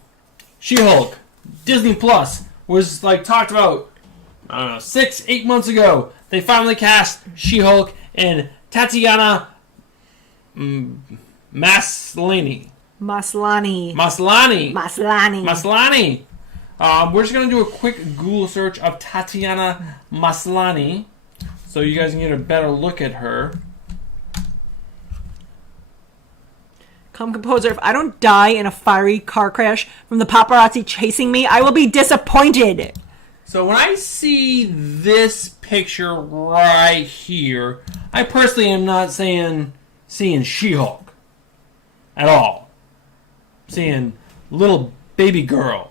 She-Hulk, Disney Plus, was like talked about, I don't know, 6-8 months ago. They finally cast She-Hulk and Tatiana Maslany. We're just going to do a quick Google search of Tatiana Maslany so you guys can get a better look at her. Composer, if I don't die in a fiery car crash from the paparazzi chasing me, I will be disappointed. So when I see this picture right here, I personally am not seeing She-Hulk at all. I'm seeing little baby girl.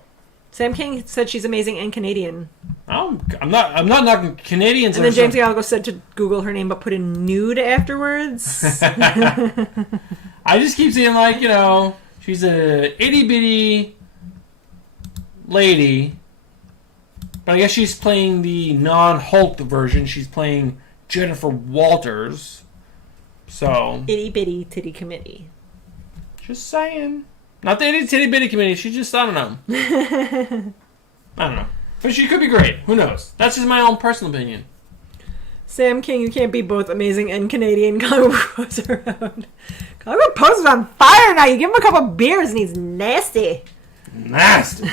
Sam King said she's amazing and Canadian. I'm not knocking Canadians. And then James Gallagher said to Google her name but put in nude afterwards. I just keep seeing she's a itty bitty lady. But I guess she's playing the non-Hulk version. She's playing Jennifer Walters. So itty bitty titty committee. Just saying. Not the itty titty bitty committee. She's just, I don't know. I don't know. But she could be great. Who knows? That's just my own personal opinion. Sam King, you can't be both amazing and Canadian. Comic book poster around. Comic book poster's on fire now. You give him a couple beers and he's nasty. Nasty.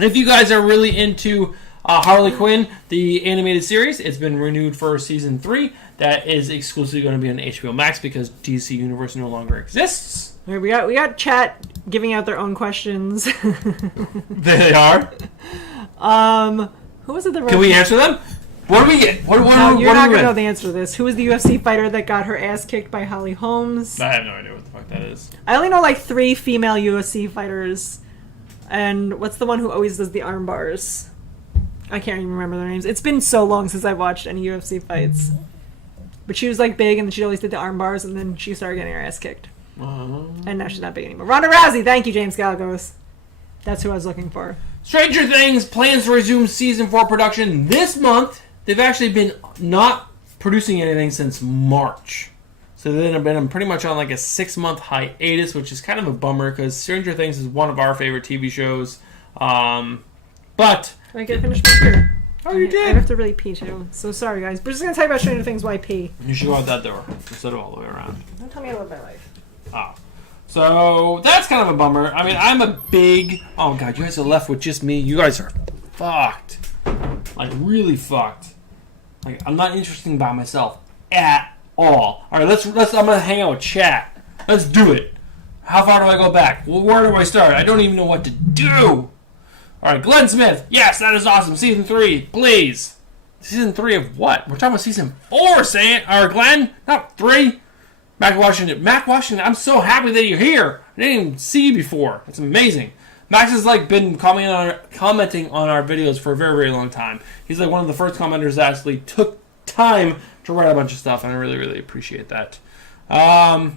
If you guys are really into Harley Quinn, the animated series, it's been renewed for season 3. That is exclusively going to be on HBO Max because DC Universe no longer exists. We got chat giving out their own questions. They are. Who was it that wrote? Can we answer them? What do we get? You're not going to know the answer to this. Who was the UFC fighter that got her ass kicked by Holly Holmes? I have no idea what the fuck that is. I only know 3 female UFC fighters. And what's the one who always does the arm bars? I can't even remember their names. It's been so long since I've watched any UFC fights. But she was big and she always did the arm bars and then she started getting her ass kicked. And now she's not big anymore. Ronda Rousey, thank you, James Galagos. That's who I was looking for. Stranger Things plans to resume season 4 production this month. They've actually been not producing anything since March. So they've been pretty much on like a 6-month hiatus, which is kind of a bummer because Stranger Things is one of our favorite TV shows. But I get to finish my beer. Oh, you I did? have to really pee too. So sorry, guys. We're just going to tell you about Stranger Things why I pee. You should go out that door instead of all the way around. Don't tell me I live my life. Oh. So that's kind of a bummer. I mean, I'm a big... Oh, God, you guys are left with just me. You guys are fucked. Like, really fucked. Like, I'm not interesting by myself at all. All right, let's. I'm gonna hang out with chat. Let's do it. How far do I go back? Well, where do I start? I don't even know what to do. All right, Glenn Smith. Yes, that is awesome. Season 3, please. Season 3 of what? We're talking about season 4, Glenn, not 3. Mac Washington. I'm so happy that you're here. I didn't even see you before. It's amazing. Max has like been commenting on our videos for a very, very long time. He's like one of the first commenters that actually took time to write a bunch of stuff, and I really, really appreciate that. I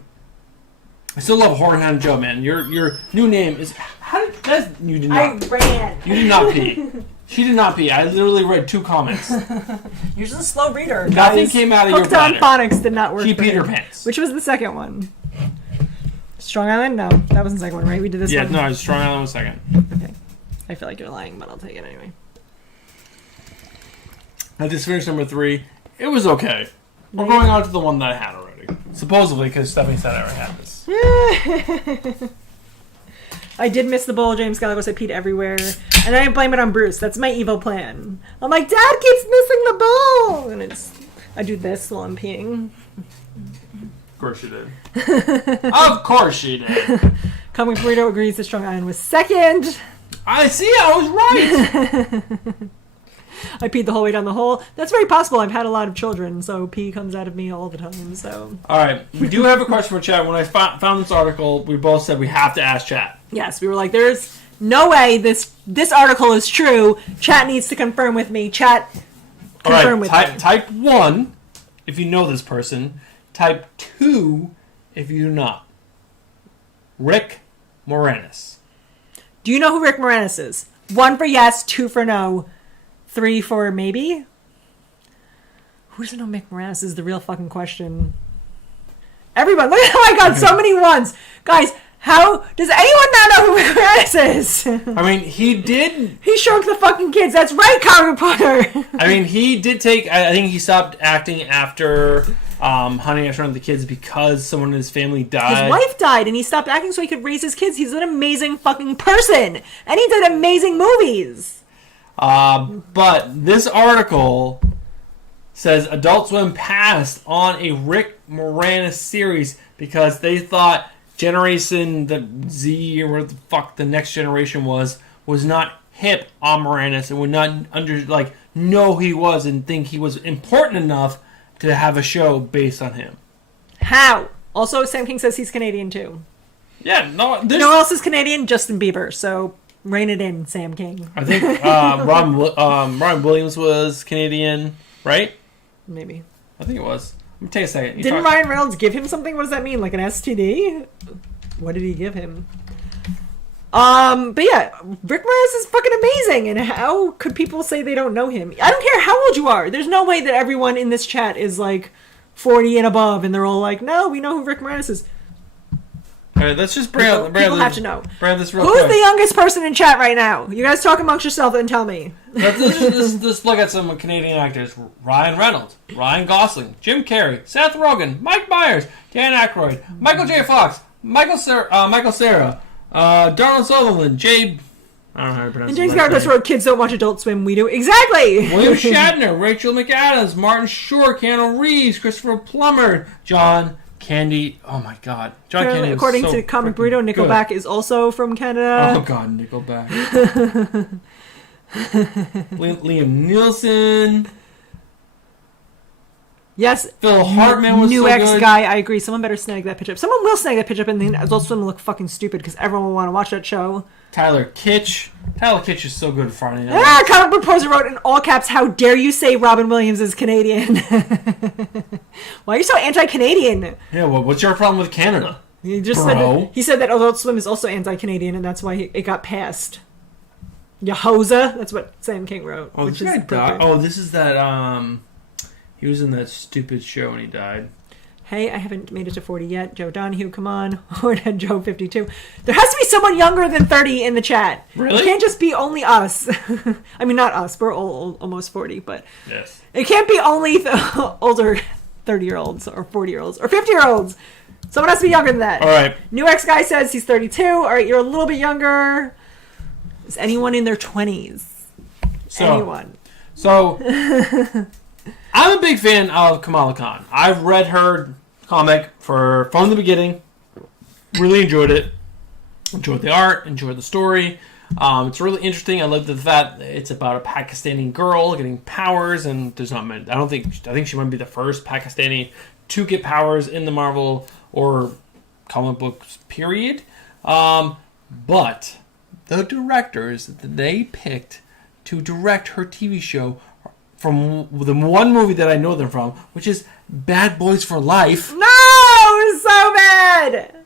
still love Horehound Joe, man. Your new name is you did not. I ran. You did not pee. She did not pee. I literally read 2 comments. You're just a slow reader. Nothing came out of your Hooked on bladder. Phonics did not work. She for peed her him. pants. Which was the second one? Strong Island? No, that wasn't the second one, right? We did this one. Yeah, no, Strong Island was second. Okay. I feel like you're lying, but I'll take it anyway. I just finished number 3. It was okay. We're going on to the one that I had already. Supposedly, because Stephanie said I already had this. I did miss the bowl. James Galagos, I peed everywhere. And I blame it on Bruce. That's my evil plan. I'm like, Dad keeps missing the bowl! And I do this while I'm peeing. Of course you did. Of course you did. Comic Burrito agrees that Strong Island was second. I see, I was right. I peed the whole way down the hole. That's very possible. I've had a lot of children, so pee comes out of me all the time. So All right, we do have a question for chat. When I found this article, we both said we have to ask chat. yes, we were like, there's no way this article is true. Chat needs to confirm with me. Chat, All confirm right, with me. type 1 if you know this person. Type 2 if you do not. Rick Moranis. Do you know who Rick Moranis is? 1 for yes, 2 for no, 3 for maybe? Who doesn't know Mick Moranis is the real fucking question. Everyone, look at how I got so many ones. Guys, how does anyone not know who Rick Moranis is? I mean, he did... He shrunk the fucking kids. That's right, Comic Reporter. I mean, he did take... I think he stopped acting after Honey, I Shrunk the Kids because someone in his family died. His wife died, and he stopped acting so he could raise his kids. He's an amazing fucking person, and he did amazing movies. But this article says Adult Swim passed on a Rick Moranis series because they thought Generation the Z or what the fuck the next generation was not hip on Moranis and would not know who he was and think he was important enough to have a show based on him. How? Also, Sam King says he's Canadian too. Yeah, no. You know who else is Canadian? Justin Bieber. So rein it in, Sam King. I think Ron Williams was Canadian, right? Maybe. I think it was. Let me take a second. Didn't Ryan Reynolds give him something? What does that mean? Like an STD? What did he give him? But yeah, Rick Moranis is fucking amazing, and how could people say they don't know him? I don't care how old you are. There's no way that everyone in this chat is like 40 and above, and they're all like, no, we know who Rick Moranis is. All right, let's just bring up. People have to know. This real Who's quick. the youngest person in chat right now? You guys talk amongst yourself and tell me. Let's look at some Canadian actors: Ryan Reynolds, Ryan Gosling, Jim Carrey, Seth Rogen, Mike Myers, Dan Aykroyd, Michael J. Fox, Michael Cera, Donald Sutherland, Jay. I don't know how to pronounce And his James last Gargos name. wrote, kids don't watch Adult Swim. We do. Exactly! William Shatner, Rachel McAdams, Martin Short, Keanu Reeves, Christopher Plummer, John Candy. Oh my God, John Candy. According was so to Comic freaking Burrito, Nickelback good. is also from Canada. Oh God, Nickelback. Liam Nielsen. Yes, Phil Hartman was new so ex good. guy. I agree. Someone better snag that pitch up. Someone will snag that pitch up, and then Adult Swim will look fucking stupid because everyone will want to watch that show. Tyler Kitsch. Tyler Kitsch is so good Friday night. Ah, Comic Book Poser wrote in all caps, "How dare you say Robin Williams is Canadian?" Why are you so anti-Canadian? Yeah, well, what's your problem with Canada? He just said that Adult Swim is also anti-Canadian, and that's why it got passed. Yahoza, that's what Sam King wrote. Oh, which this is guy died. Oh, this is that. He was in that stupid show and he died. Hey, I haven't made it to 40 yet. Joe Donahue, come on. Hornhead Joe 52. There has to be someone younger than 30 in the chat. Really? It can't just be only us. I mean, not us. We're all almost 40, but yes, it can't be only the older 30-year-olds or 40-year-olds or 50-year-olds. Someone has to be younger than that. All right. New X guy says he's 32. All right, you're a little bit younger. Is anyone in their 20s? Anyone? So, I'm a big fan of Kamala Khan. I've read her comic from the beginning. Really enjoyed it. Enjoyed the art. Enjoyed the story. It's really interesting. I love the fact that it's about a Pakistani girl getting powers, and there's not many. I think she might be the first Pakistani to get powers in the Marvel or comic books period. But the directors that they picked to direct her TV show from the one movie that I know them from, which is Bad Boys for Life. No! It was so bad!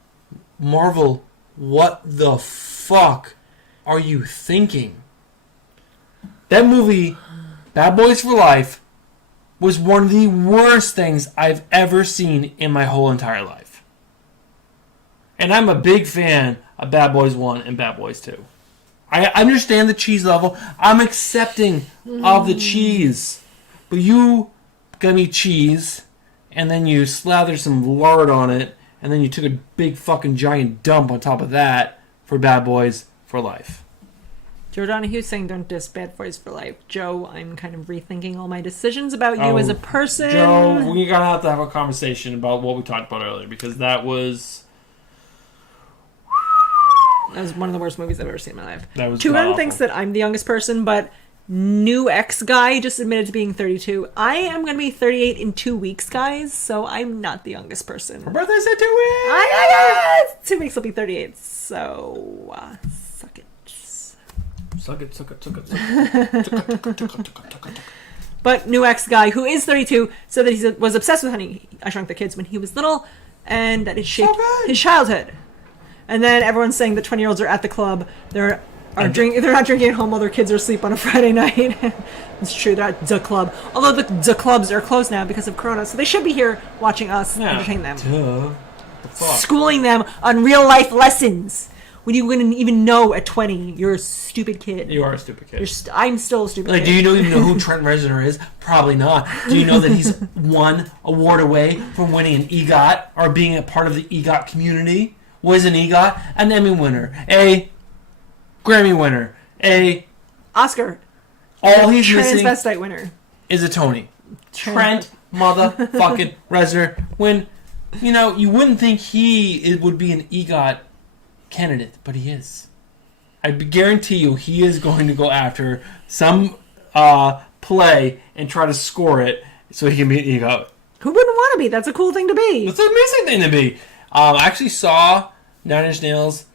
Marvel, what the fuck are you thinking? That movie, Bad Boys for Life, was one of the worst things I've ever seen in my whole entire life. And I'm a big fan of Bad Boys 1 and Bad Boys 2. I understand the cheese level. I'm accepting of the cheese. But you got me cheese, and then you slather some lard on it, and then you took a big fucking giant dump on top of that for Bad Boys for Life. Joe Donahue saying don't diss Bad Boys for Life. Joe, I'm kind of rethinking all my decisions about you as a person. Joe, we're going to have a conversation about what we talked about earlier, because that was one of the worst movies I've ever seen in my life. That was Turan thinks that I'm the youngest person, but New X guy just admitted to being 32. I am going to be 38 in 2 weeks, guys, so I'm not the youngest person. Her birthday's in 2 weeks! 2 weeks will be 38, so suck it. Suck it. But New X guy, who is 32, said that he was obsessed with Honey, I Shrunk the Kids when he was little, and that it shaped his childhood. And then everyone's saying that 20-year-olds are at the club. They're not drinking at home while their kids are asleep on a Friday night. It's true, they're at the club. Although the clubs are closed now because of Corona, so they should be here watching us entertain them. Schooling them on real-life lessons. When you wouldn't even know at 20, you're a stupid kid. You are a stupid kid. I'm still a stupid kid. Do you even know who Trent Reznor is? Probably not. Do you know that he's one award away from winning an EGOT or being a part of the EGOT community? What is an EGOT? An Emmy winner, a Grammy winner, a Oscar. All he's missing transvestite winner is a Tony. Trent motherfucking Reznor. When you wouldn't think it would be an EGOT candidate, but he is. I guarantee you, he is going to go after some play and try to score it so he can be an EGOT. Who wouldn't want to be? That's a cool thing to be. That's an amazing thing to be. I actually saw Nine Inch Nails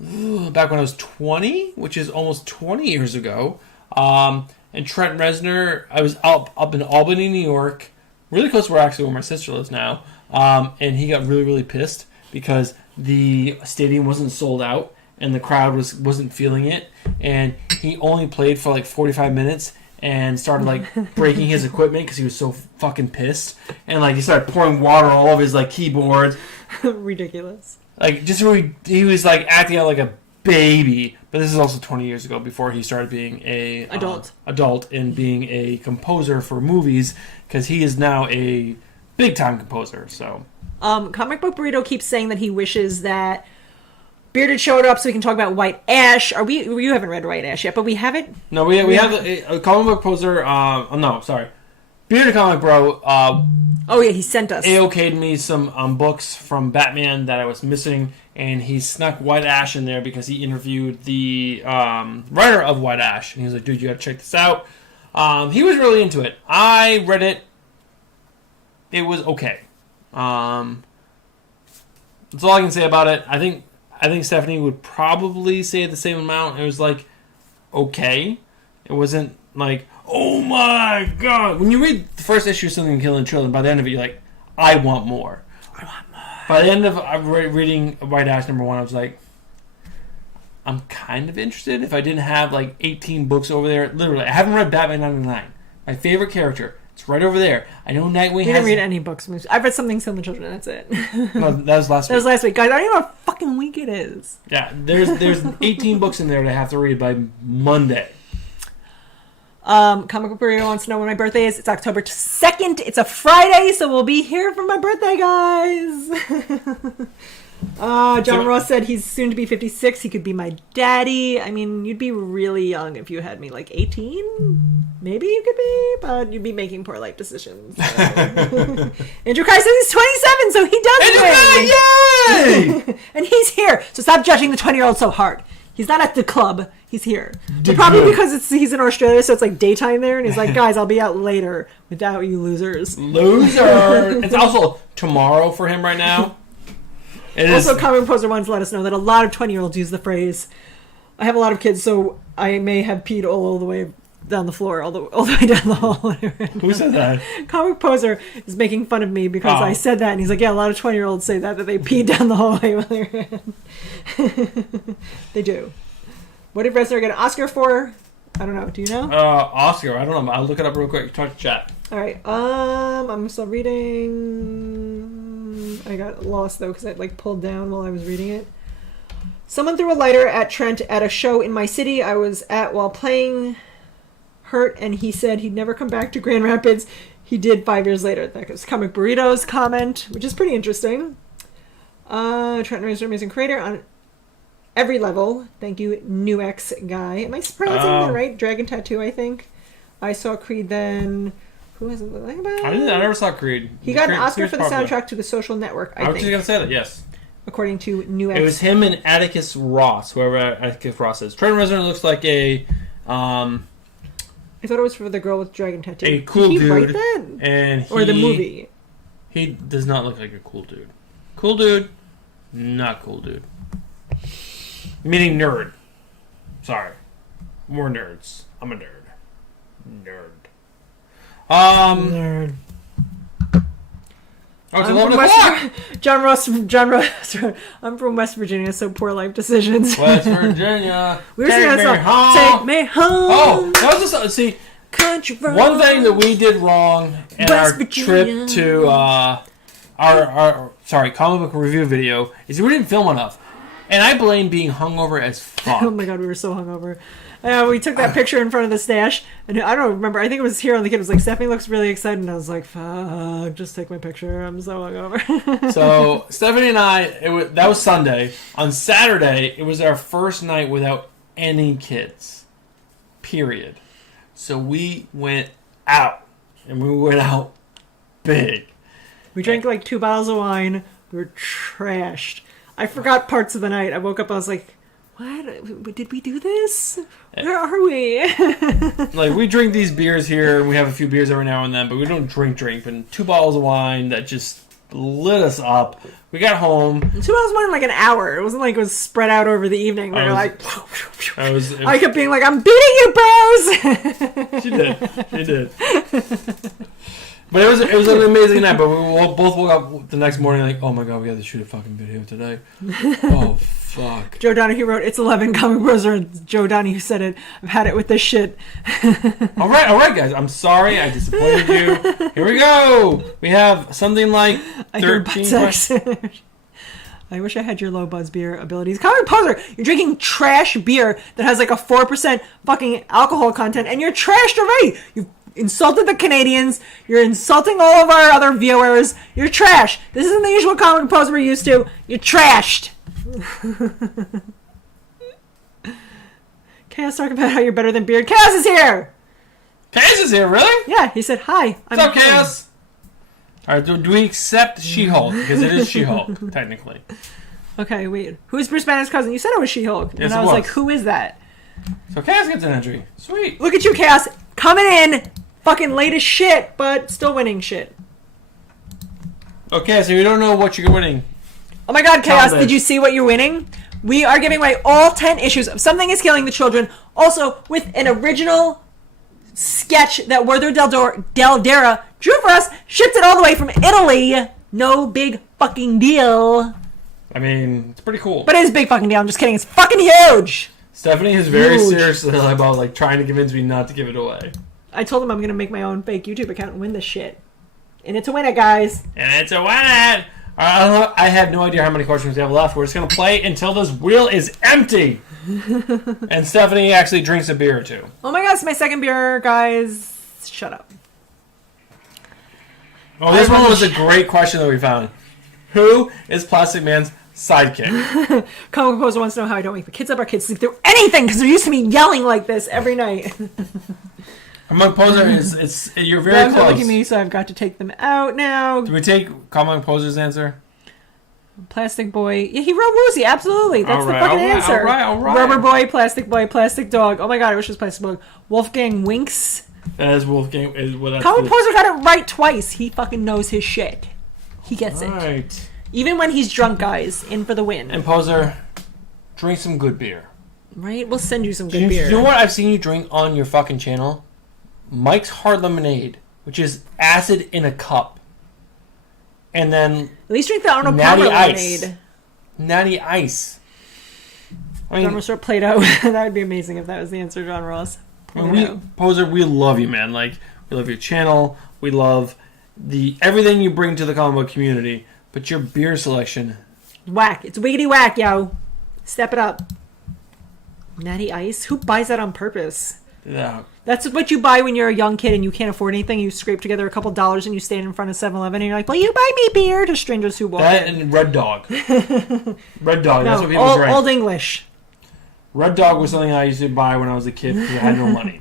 back when I was 20, which is almost 20 years ago. And Trent Reznor, I was up in Albany, New York, really close to where my sister lives now. And he got really, really pissed because the stadium wasn't sold out and the crowd wasn't feeling it. And he only played for like 45 minutes and started breaking his equipment because he was so fucking pissed. And he started pouring water all over his keyboards. Ridiculous. He was acting out like a baby. But this is also 20 years ago, before he started being a adult and being a composer for movies, because he is now a big time composer. So Comic Book Burrito keeps saying that he wishes that Bearded showed up so we can talk about White Ash. You haven't read White Ash yet, but we have it. No, we have a comic book poser. No, sorry, Bearded Comic Bro. Oh yeah, he sent us. AOK'd me some books from Batman that I was missing, and he snuck White Ash in there because he interviewed the writer of White Ash, and he was like, "Dude, you gotta check this out." He was really into it. I read it. It was okay. That's all I can say about it. I think Stephanie would probably say the same amount. It was okay. It wasn't oh my god. When you read the first issue of Something Killing Children, by the end of it, you're like, I want more. I want more. By the end of reading White Ash #1, I was like, I'm kind of interested. If I didn't have like 18 books over there, literally, I haven't read Batman 99. My favorite character. It's right over there. I know Nightwing has... You didn't read any books. I've read Something Killing the Children. That's it. No, that was last week. That was last week. Guys, I don't even know what fucking week it is. Yeah, there's 18 books in there that I have to read by Monday. Comic Book Burrito wants to know when my birthday is. It's October 2nd. It's a Friday, so we'll be here for my birthday, guys. John Ross said he's soon to be 56. He could be my daddy. I mean, you'd be really young if you had me, like 18. Maybe you could be, but you'd be making poor life decisions. So. Andrew Kai says he's 27, so he does win. Yay! And he's here. So stop judging the 20-year-old so hard. He's not at the club. He's here. But probably because he's in Australia, so it's like daytime there, and he's like, guys, I'll be out later without you losers. Loser! It's also tomorrow for him right now. Also, Comic Poser wanted to let us know that a lot of 20-year-olds use the phrase, I have a lot of kids, so I may have peed all the way down the floor, all the way down the hall. Who said that? Comic Poser is making fun of me because I said that, and he's like, yeah, a lot of 20-year-olds say that they peed down the hallway while they ran. They do. What did Reznor get an Oscar for? I don't know. Do you know? Oscar. I don't know. I'll look it up real quick. Talk to chat. All right. I'm still reading. I got lost though because I pulled down while I was reading it. Someone threw a lighter at Trent at a show in my city I was at while playing Hurt, and he said he'd never come back to Grand Rapids. He did 5 years later. That was Comic Burrito's comment, which is pretty interesting. Trent Reznor, amazing creator on every level. Thank you, New X guy. Am I pronouncing that right? Dragon Tattoo, I think. I saw Creed then. Who hasn't looked like about? I never saw Creed. He got an Oscar for the soundtrack to The Social Network, I think. I was just going to say that, yes. According to New X. It was him and Atticus Ross, whoever Atticus Ross is. Trent Reznor looks like a... I thought it was for the girl with dragon tattoo. A cool dude. Did he write that? And or the movie? He does not look like a cool dude. Cool dude, not cool dude. Meaning nerd. Sorry. More nerds. I'm a nerd. Nerd. Nerd. Oh, it's 11 o'clock! John Ross. I'm from West Virginia, so poor life decisions. West Virginia. We were singing that song. Take me home. Oh, that was just, see, country road. One thing that we did wrong in West our Virginia. trip to our comic book review video is we didn't film enough. And I blame being hungover as fuck. Oh my god, we were so hungover. We took that picture in front of the stash, and I don't remember. I think it was here on the kid. It was like, Stephanie looks really excited, and I was like, fuck, just take my picture. I'm so hungover. So Stephanie and I, that was Sunday. On Saturday, it was our first night without any kids. Period. So we went out, and we went out big. We drank like 2 bottles of wine. We were trashed. I forgot parts of the night. I woke up, I was like, what? Did we do this? Where are we? Like, we drink these beers here, and we have a few beers every now and then, but we don't drink. And 2 bottles of wine that just lit us up. We got home. 2 bottles of wine in like an hour. It wasn't like it was spread out over the evening. We were like... I kept being like, I'm beating you, bros! She did. But it was an amazing night, but we both woke up the next morning like, oh my god, we have to shoot a fucking video today. Oh, fuck. Joe Donahue wrote, it's 11 Comic Bros, or Joe Donahue said it. I've had it with this shit. All right, guys. I'm sorry. I disappointed you. Here we go. We have something like 13 questions. I wish I had your low buzz beer abilities. Comic Poser, you're drinking trash beer that has like a 4% fucking alcohol content, and you're trashed already. You've insulted the Canadians. You're insulting all of our other viewers. You're trash. This isn't the usual Comic Poser we're used to. You're trashed. Chaos talking about how you're better than Beard. Chaos is here! Chaos is here, really? Yeah, he said hi. What's up, Chaos? Alright, do we accept She-Hulk? Because it is She-Hulk, technically. Okay, wait. Who's Bruce Banner's cousin? You said it was She-Hulk. Yes, and I was like, who is that? So Chaos gets an entry. Sweet. Look at you, Chaos. Coming in. Fucking late as shit, but still winning shit. Okay, so you don't know what you're winning. Oh my god, Chaos, did you see what you're winning? We are giving away all 10 issues of Something is Killing the Children, also with an original sketch that Werther Dell'Edera drew for us, shipped it all the way from Italy. No big fucking deal. I mean, it's pretty cool. But it is a big fucking deal. I'm just kidding. It's fucking huge. Stephanie is very Huge. seriously about like trying to convince me not to give it away. I told him I'm going to make my own fake YouTube account and win this shit. And it's a winner, guys. And it's a win! I have no idea how many questions we have left. We're just going to play until this wheel is empty. And Stephanie actually drinks a beer or two. Oh my god, it's my second beer, guys. Shut up. Oh, this one was a great question that we found. Who is Plastic Man's sidekick? Comic Poser wants to know how I don't wake the kids up. Our kids sleep through anything because they're used to me yelling like this every night. Comic Poser is you're very They're close. looking at me, so I've got to take them out now. Do we take Comic Poser's answer? Plastic Boy. Yeah, he wrote Woozy. Absolutely. That's All the right, fucking all right, answer. all right. Rubber Boy, Plastic Dog. Oh my god, I wish it was Plastic Dog. Wolfgang Winks. That is Wolfgang. Comic Poser got it right twice. He fucking knows his shit. He gets it. Right. Even when he's drunk, guys. In for the win. And Poser, drink some good beer. Right? We'll send you some good You beer. know what I've seen you drink on your fucking channel? Mike's Hard Lemonade, which is acid in a cup. And then At least drink the Arnold Natty Palmer Ice. lemonade. Natty Ice. I John mean, Ross or Play-Doh. That would be amazing if that was the answer, John Ross. Play-Doh. Poser, we love you, man. Like, we love your channel. We love everything you bring to the comic book community. But your beer selection, Whack. It's wiggity whack, yo. Step it up. Natty Ice? Who buys that on purpose? yeah. That's what you buy when you're a young kid and you can't afford anything. You scrape together a couple dollars and you stand in front of 7-Eleven and you're like, will you buy me beer? To strangers who walk That in. and Red Dog. Red Dog, that's what people old, drink. old English. Red Dog was something I used to buy when I was a kid because I had no money.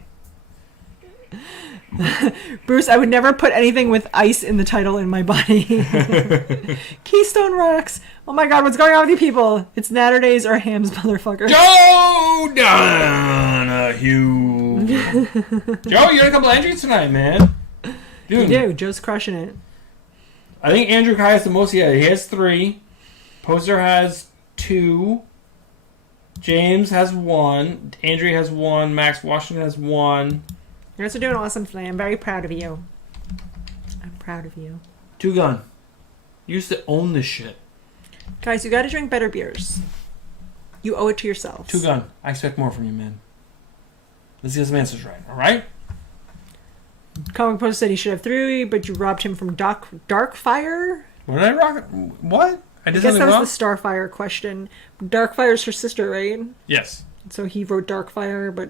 Bruce, I would never put anything with ice in the title in my body. Keystone Rocks. Oh my god, what's going on with you people? It's Natterdays or Hams, motherfucker. Joe Donahue. Joe, you got a couple entries tonight, man. You Dude, do. Joe's crushing it. I think Andrew Kai has the most. Yeah, he has 3. Poser has 2. James has 1. Andrea has 1. Max Washington has 1. You guys are doing awesome today. I'm very proud of you. I'm proud of you. 2 Gun. You used to own this shit. Guys, you gotta drink better beers. You owe it to yourselves. 2 Gun. I expect more from you, man. Let's get some answers right, alright? Comic Post said he should have 3, but you robbed him from Darkfire? What did I rock? What? I I did guess something that was wrong? the Starfire question. Darkfire's her sister, right? Yes. So he wrote Darkfire, but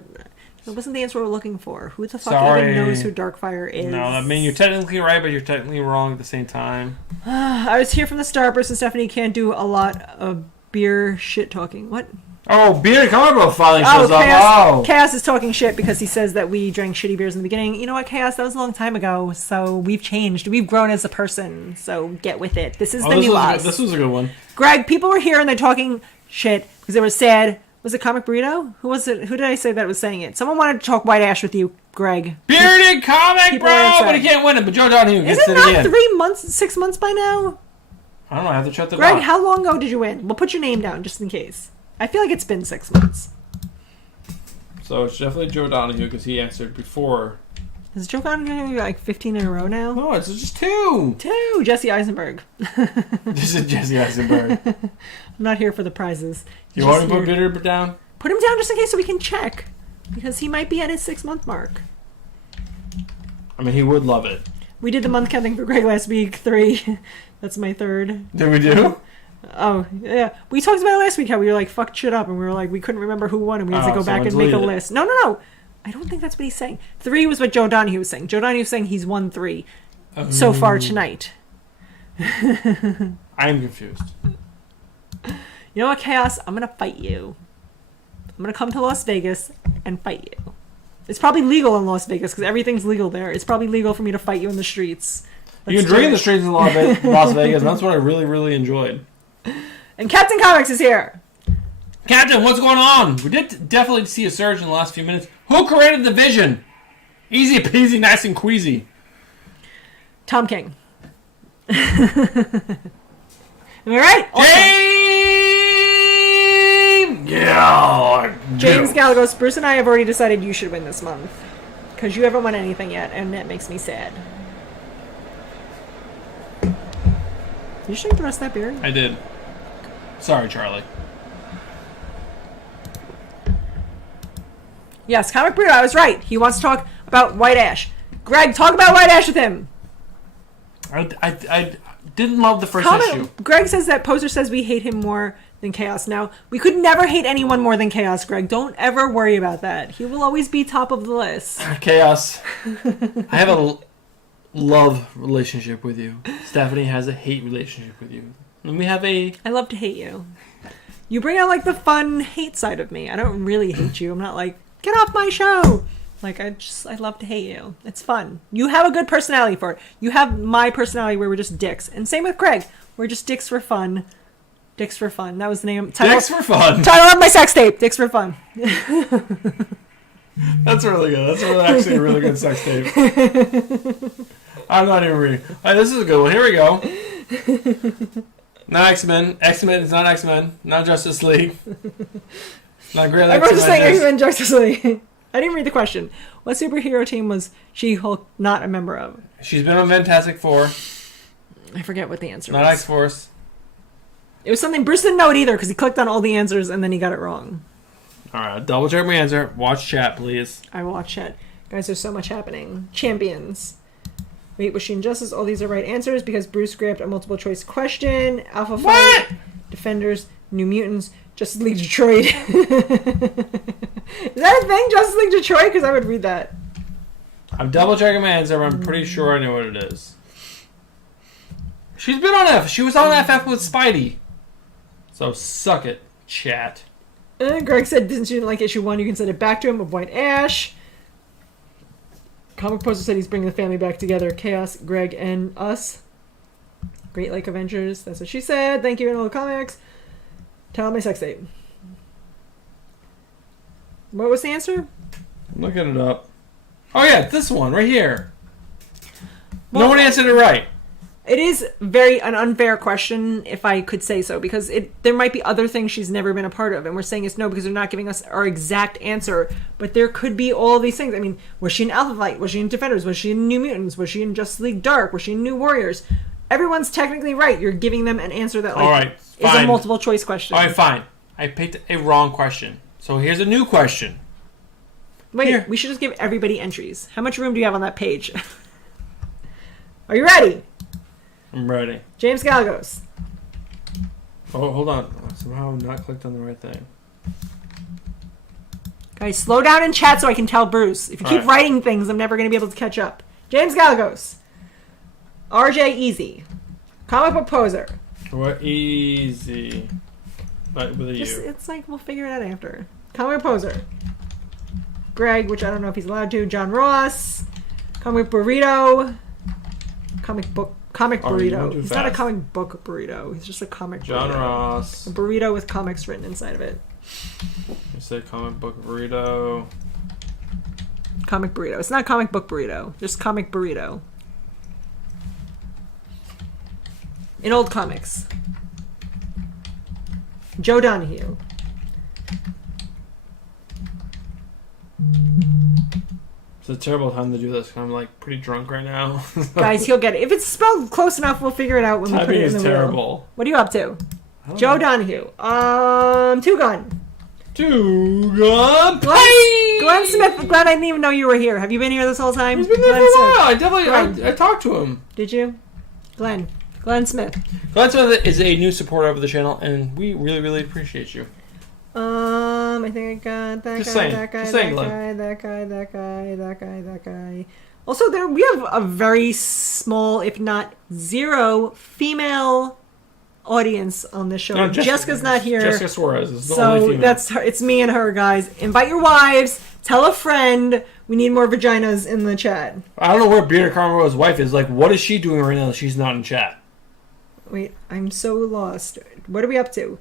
that wasn't the answer we were looking for. Who the fuck Sorry. even knows who Darkfire is? No, I mean, you're technically right, but you're technically wrong at the same time. I was here from the start. Bruce and Stephanie can't do a lot of beer shit talking. What? Oh, beer comic book finally shows up. Chaos, Oh. Chaos is talking shit because he says that we drank shitty beers in the beginning. You know what, Chaos? That was a long time ago. So we've changed. We've grown as a person. So get with it. This is the new us. This was a good one. Greg, people were here and they're talking shit because they were sad. Was it Comic Burrito? Who was it? Who did I say that was saying it? Someone wanted to talk White Ash with you, Greg. Bearded comic, People are bro, upset. but he can't win it. But Joe Donahue Is gets it it not again. 3 months, 6 months by now? I don't know. I have to check the Greg, box. how long ago did you win? We'll put your name down just in case. I feel like it's been 6 months. So it's definitely Joe Donahue because he answered before. Has Joe gotten like 15 in a row now? No, it's just 2. 2. Jesse Eisenberg. This is Jesse Eisenberg. I'm not here for the prizes. You Just want to put here- Bitter down? Put him down just in case so we can check. Because he might be at his 6-month mark. I mean, he would love it. We did the month counting for Greg last week. 3. That's my 3rd. Did we do? Oh, yeah. We talked about it last week, how we were like, fucked shit up, and we were like, we couldn't remember who won, and we had to Oh, go back someone and make a deleted it. list. No. I don't think that's what he's saying. 3 was what Joe Donahue was saying. Joe Donahue was saying he's won 3 so far tonight. I am confused. You know what, Chaos? I'm going to fight you. I'm going to come to Las Vegas and fight you. It's probably legal in Las Vegas, because everything's legal there. It's probably legal for me to fight you in the streets. You Let's can drink do in the it. streets in Las Vegas, and that's what I really, really enjoyed. And Captain Comics is here. Captain, what's going on? We did definitely see a surge in the last few minutes. Who created the Vision? Easy peasy, nice and queasy. Tom King. Am I right? James Galagos, Bruce and I have already decided you should win this month. Because you haven't won anything yet, and that makes me sad. You drink the rest of that beer? I did. Sorry, Charlie. Yes, Comic Burrito, I was right. He wants to talk about White Ash. Greg, talk about White Ash with him. I didn't love the first issue. Greg says that Poser says we hate him more than Chaos. Now, we could never hate anyone more than Chaos, Greg. Don't ever worry about that. He will always be top of the list. Chaos. I have a love relationship with you. Stephanie has a hate relationship with you. And we have a... I love to hate you. You bring out, like, the fun hate side of me. I don't really hate you. I'm not like, get off my show. Like, I love to hate you. It's fun. You have a good personality for it. You have my personality where we're just dicks. And same with Greg. We're just dicks for fun. Dicks for fun. That was the name. Dicks for fun. Title of my sex tape. Dicks for fun. That's really good. That's actually a really good sex tape. I'm not even reading. All right, this is a good one. Here we go. Not X-Men. X-Men is not X-Men. Not Justice League. Not Great Lakes. Everyone's just saying X-Men Justice League. I didn't read the question. What superhero team was She-Hulk not a member of? She's been on Fantastic Four. I forget what the answer Not was. X-Force. It was something Bruce didn't know it either because he clicked on all the answers and then he got it wrong. All right, double check my answer. Watch chat, please. I will watch it. Guys, there's so much happening. Champions. Wait, was she Injustice? All these are right answers because Bruce grabbed a multiple choice question. Alpha Flight, Defenders, New Mutants, Justice League Detroit. Is that a thing, Justice League Detroit? Because I would read that. I'm double checking my answer, but I'm pretty sure I know what it is. She's been on F. She was on FF with Spidey. So suck it, chat. Greg said, since you didn't like issue 1, you can send it back to him of White Ash. Comic Poster said he's bringing the family back together. Chaos, Greg, and us. Great Lake Avengers. That's what she said. Thank you in all the comics. Tell my sex tape. What was the answer? I'm looking it up. Oh yeah, this one right here. Well, no one answered it right. It is very an unfair question, if I could say so, because there might be other things she's never been a part of, and we're saying it's no because they're not giving us our exact answer. But there could be all these things. I mean, was she in Alpha Flight? Was she in Defenders? Was she in New Mutants? Was she in Justice League Dark? Was she in New Warriors? Everyone's technically right. You're giving them an answer that all right, is a multiple choice question. All right, fine. I picked a wrong question. So here's a new question. Wait, Here. we should just give everybody entries. How much room do you have on that page? Are you ready? I'm ready. James Galgos. Oh, hold on. Somehow I'm not clicked on the right thing. Guys, slow down in chat so I can tell Bruce. If you keep All right. writing things, I'm never going to be able to catch up. James Galgos. RJ Easy. Comic Book Poser. What easy. But with a Just, U. it's like, we'll figure it out after. Comic Book Poser. Greg, which I don't know if he's allowed to. John Ross. Comic Burrito. Comic Oh, you Burrito. went too He's not a fast. comic book burrito. He's just a comic John burrito. Ross. A burrito with comics written inside of it. You say comic book burrito. Comic burrito. It's not comic book burrito. Just comic burrito. In old comics. Joe Donahue. It's a terrible time to do this 'cause I'm like pretty drunk right now. Guys, he'll get it. If it's spelled close enough, we'll figure it out when we put Typing it in is the wheel. terrible. What are you up to? I don't Joe know. Donahue. Two Gun. Two gun. Glenn Smith. Glenn, I didn't even know you were here. Have you been here this whole time? He's been there Glenn for a Smith. while. I definitely Glenn. I talked to him. Did you? Glenn Smith. Glenn Smith is a new supporter of the channel, and we really, really appreciate you. I think I got that Just guy, saying. that guy, Just that saying, guy, Glenn. that guy, that guy, that guy, that guy. Also, we have a very small, if not zero, female audience on this show. No, Jessica's not here, Jessica Suarez is the only so female. that's her. It's me and her, guys. Invite your wives. Tell a friend. We need more vaginas in the chat. I don't know where Bearded Carmero's wife is. Like, what is she doing right now that she's not in chat? Wait, I'm so lost. What are we up to?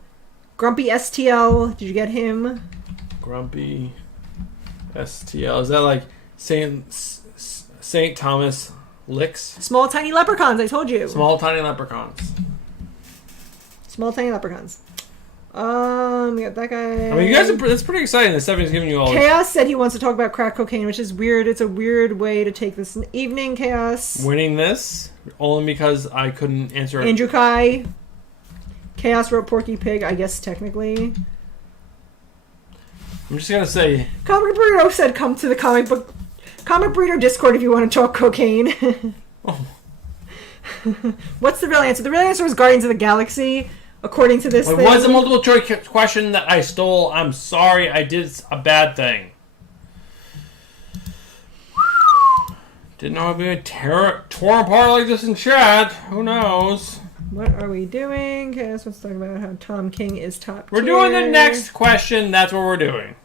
Grumpy STL. Did you get him? Grumpy STL. Is that like Saint Thomas Licks? Small tiny leprechauns. I told you. Small tiny leprechauns. Small tiny leprechauns. We got that guy. I mean, you guys that's pretty exciting that Stephanie's giving you all this. Chaos said he wants to talk about crack cocaine, which is weird. It's a weird way to take this evening, Chaos. Winning this only because I couldn't answer it. Andrew Kai. Chaos wrote Porky Pig, I guess technically. I'm just gonna say, Comic Burrito said come to the Comic Burrito Discord if you want to talk cocaine. oh, What's the real answer? The real answer was Guardians of the Galaxy, according to this it thing. was a multiple choice question that I stole. I'm sorry, I did a bad thing. Didn't know I'd be torn apart like this in chat. Who knows? What are we doing? Chaos wants to talk about how Tom King is top We're tier. doing the next question. That's what we're doing.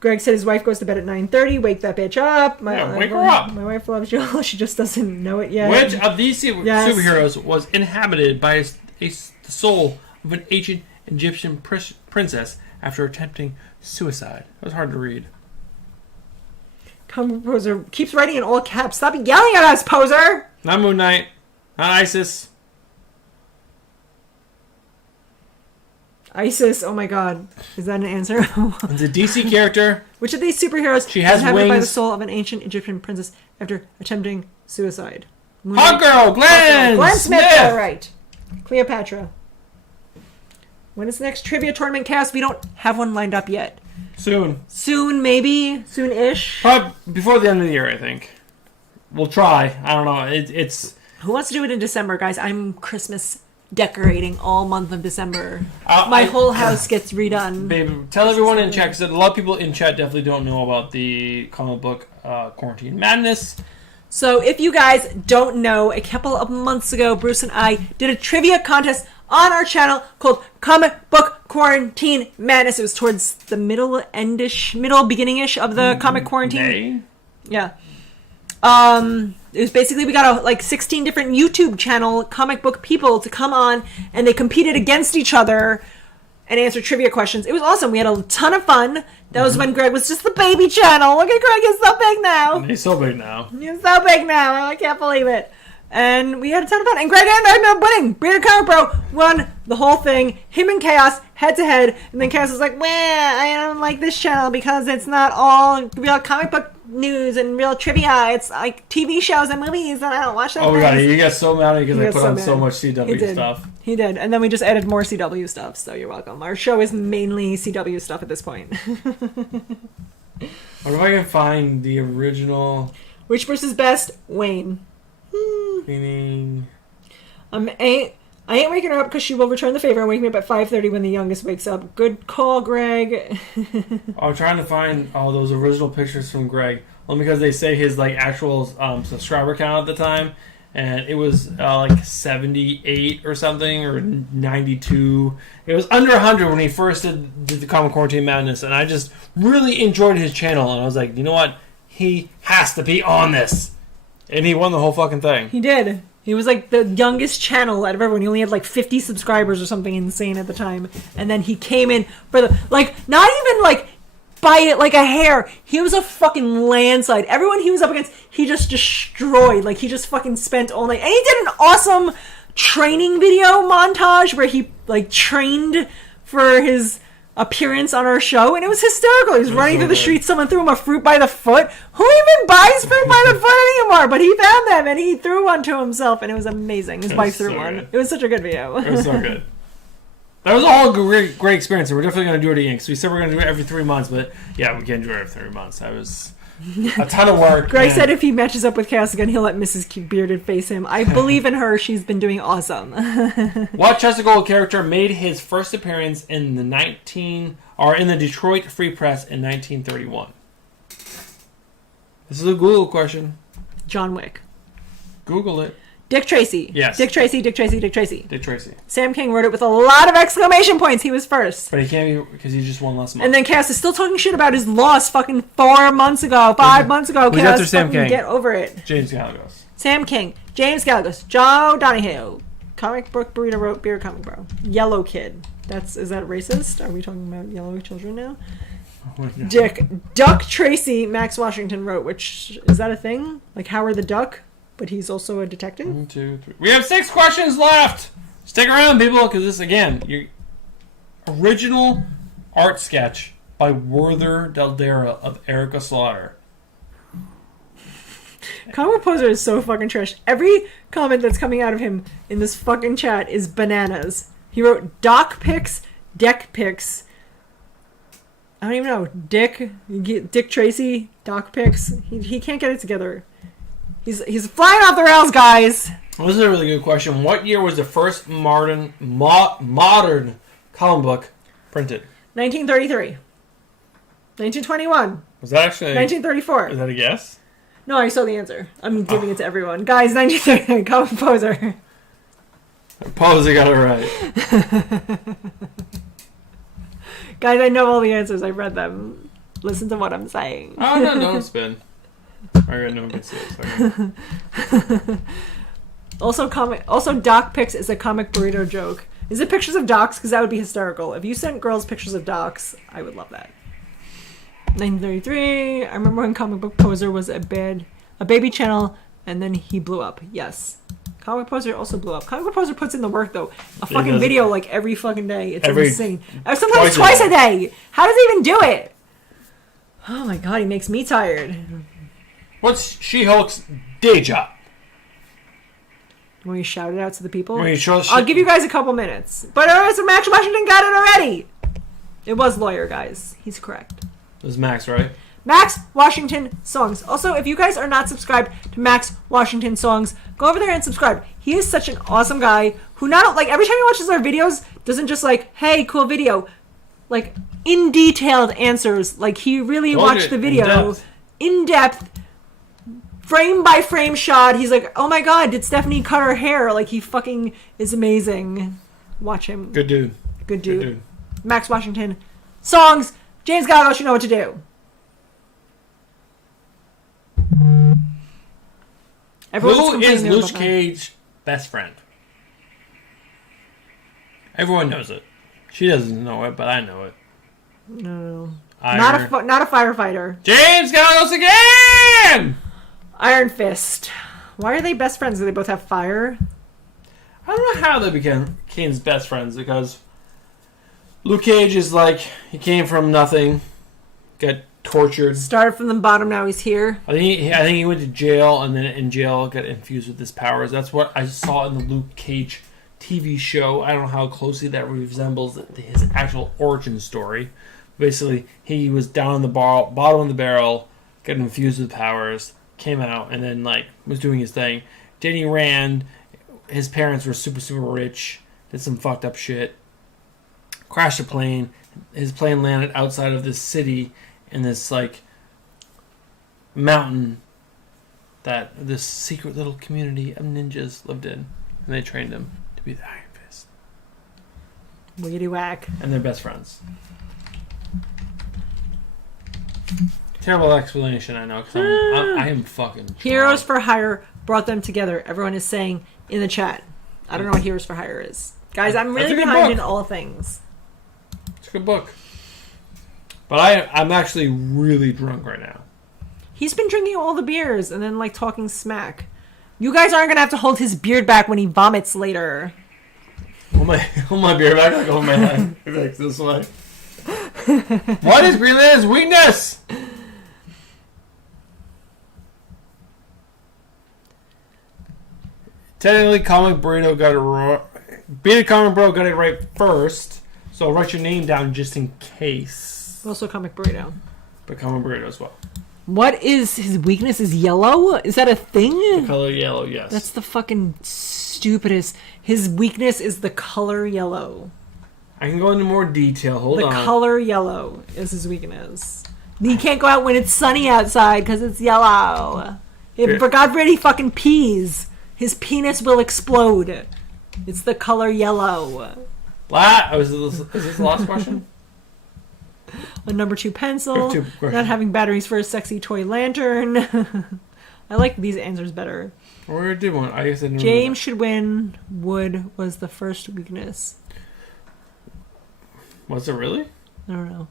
Greg said his wife goes to bed at 9:30. Wake that bitch up. Wake her up. My wife loves you. She just doesn't know it yet. Which of these Yes. superheroes was inhabited by the soul of an ancient Egyptian princess after attempting suicide? That was hard to read. Poser keeps writing in all caps. Stop yelling at us, Poser! Not Moon Knight. Not Isis. Isis, oh my god. Is that an answer? It's a DC character. Which of these superheroes She has is inhabited by the wings. soul of an ancient Egyptian princess after attempting suicide? Hot Girl, Glenn! Glenn Smith, all right. Cleopatra. When is the next trivia tournament cast? We don't have one lined up yet. Soon. Soon, maybe. Soon-ish. Probably before the end of the year, I think. We'll try. I don't know. It's... Who wants to do it in December, guys? I'm Christmas decorating all month of December. My whole house gets redone. Babe, tell everyone in chat, because a lot of people in chat definitely don't know about the comic book Quarantine Madness. So if you guys don't know, a couple of months ago, Bruce and I did a trivia contest on our channel called Comic Book Quarantine Madness. It was towards the beginning-ish of the comic quarantine. May? Yeah. It was basically, we got 16 different YouTube channel comic book people to come on, and they competed against each other and answered trivia questions. It was awesome. We had a ton of fun. That was when Greg was just the baby channel. Look at Greg, he's so big now. He's so big now. He's so big now. I can't believe it. And we had a ton of fun. And Greg ended up winning. Breeder Comic Bro won the whole thing. Him and Chaos head to head. And then Chaos was like, well, I don't like this channel because it's not all real comic book news and real trivia. It's like TV shows and movies, and I don't watch those Oh my things. god, you got so mad because He I got put so on mad. so much He CW did. stuff. He did. And then we just added more CW stuff, so you're welcome. Our show is mainly CW stuff at this point. What if I can find the original Which versus best? Wayne. meaning? I ain't waking her up because she will return the favor and wake me up at 5:30 when the youngest wakes up. Good call, Greg. I'm trying to find all those original pictures from Greg. Only because they say his actual subscriber count at the time, and it was 78 or something, or 92. It was under 100 when he first did the Comic Quarantine Madness, and I just really enjoyed his channel, and I was like, you know what? He has to be on this. And he won the whole fucking thing. He did. He was the youngest channel out of everyone. He only had 50 subscribers or something insane at the time. And then he came in for the, not even by it like a hair. He was a fucking landslide. Everyone he was up against, he just destroyed. He just fucking spent all night. And he did an awesome training video montage where he trained for his appearance on our show, and it was hysterical. He was running through the streets, someone threw him a fruit by the foot. Who even buys fruit by the foot anymore? But he found them, and he threw one to himself, and it was amazing. His wife threw one. good. It was such a good video. It was so good. That was all a great experience, and we're definitely going to do it again, because we said we're going to do it every 3 months, but yeah, we can't do it every 3 months. That was a ton of work. Greg said if he matches up with Cass again, he'll let Mrs. Bearded face him. I believe in her. She's been doing awesome. What Chester character made his first appearance in the Detroit Free Press in 1931? This is a Google question. John Wick. Google it. Dick Tracy. Yes. Dick Tracy, Dick Tracy, Dick Tracy. Dick Tracy. Sam King wrote it with a lot of exclamation points. He was first. But he can't be, because he just won last month. And then Cass is still talking shit about his loss fucking 4 months ago, 5 months ago. Who's Cass, after Sam fucking King? get over it. James Galagos. Sam King, James Galagos, Joe Donahue, Comic Book Burrito wrote Beer Comic Bro, Yellow Kid. Is that racist? Are we talking about yellow children now? Oh my God. Dick Duck Tracy, Max Washington wrote. Which is that a thing? Howard the Duck, but he's also a detective. 1, 2, 3. We have 6 questions left. Stick around, people, because this, again, your original art sketch by Werther Daldera of Erica Slaughter. Comic Poser is so fucking trash. Every comment that's coming out of him in this fucking chat is bananas. He wrote doc pics, deck pics. I don't even know. Dick Tracy, doc pics. He can't get it together. He's flying off the rails, guys. Well, this is a really good question. What year was the first modern comic book printed? 1933. 1921. Was that actually... 1934. Is that a guess? No, I saw the answer. I'm giving it to everyone. Guys, 1939. Comic Poser. Poser got it right. Guys, I know all the answers. I read them. Listen to what I'm saying. Oh, no, don't spin. Alright, no one can see it. Also, Doc Pics is a comic burrito joke. Is it pictures of docs? Because that would be hysterical. If you sent girls pictures of docs, I would love that. 1933. I remember when Comic Book Poser was a baby channel, and then he blew up. Yes. Comic Book Poser also blew up. Comic Book Poser puts in the work, though. A fucking video, like, every fucking day. It's insane. Sometimes twice a day. How does he even do it? Oh my god, he makes me tired. What's She-Hulk's day job? When you shout it out to the people? I'll I'll give you guys a couple minutes. But Max Washington got it already. It was lawyer, guys. He's correct. It was Max, right? Max Washington Songs. Also, if you guys are not subscribed to Max Washington Songs, go over there and subscribe. He is such an awesome guy who not, like, every time he watches our videos, doesn't just like, hey, cool video. Like, in detailed answers. Like, he really watched the video. In depth. Frame by frame shot. He's like, oh my god, did Stephanie cut her hair? Like, he fucking is amazing. Watch him. Good dude. Good dude. Max Washington Songs. James Galagos, you know what to do. Who is Luke Cage's best friend? Everyone knows it. She doesn't know it, but I know it. No. Not a firefighter. James Galagos again! Iron Fist. Why are they best friends? Do they both have fire? I don't know how they became Kane's best friends, because Luke Cage is like, he came from nothing, got tortured. Started from the bottom, now he's here. I think he went to jail, and then in jail got infused with his powers. That's what I saw in the Luke Cage TV show. I don't know how closely that resembles his actual origin story. Basically, he was down in the bottom of the barrel, got infused with powers, came out, and then like was doing his thing. Danny Rand, his parents were super, super rich, did some fucked up shit, crashed a plane. His plane landed outside of this city in this like mountain that this secret little community of ninjas lived in, and they trained him to be the Iron Fist. Wiggity whack. And they're best friends. Terrible explanation, I know, because I am fucking drunk. Heroes for Hire brought them together. Everyone is saying in the chat. I don't know what Heroes for Hire is. Guys, I'm really behind in all things. It's a good book. But I'm actually really drunk right now. He's been drinking all the beers and then like talking smack. You guys aren't gonna have to hold his beard back when he vomits later. Hold my beer back, like hold my hand. Like this way. What is Green Lantern's weakness? Technically, Comic Burrito got it right. Beta Comic Bro got it right first, so write your name down just in case. Also, Comic Burrito. But Comic Burrito as well. What is his weakness? Is yellow? Is that a thing? The color yellow, yes. That's the fucking stupidest. His weakness is the color yellow. I can go into more detail. Hold on. The color yellow is his weakness. He can't go out when it's sunny outside because it's yellow. If, for God forbid, he fucking pees, his penis will explode. It's the color yellow. Is this the last question? A number 2 pencil. Not having batteries for a sexy toy lantern. I like these answers better. Or did one? I guess I didn't. James should win. Wood was the first weakness. Was it really? I don't know.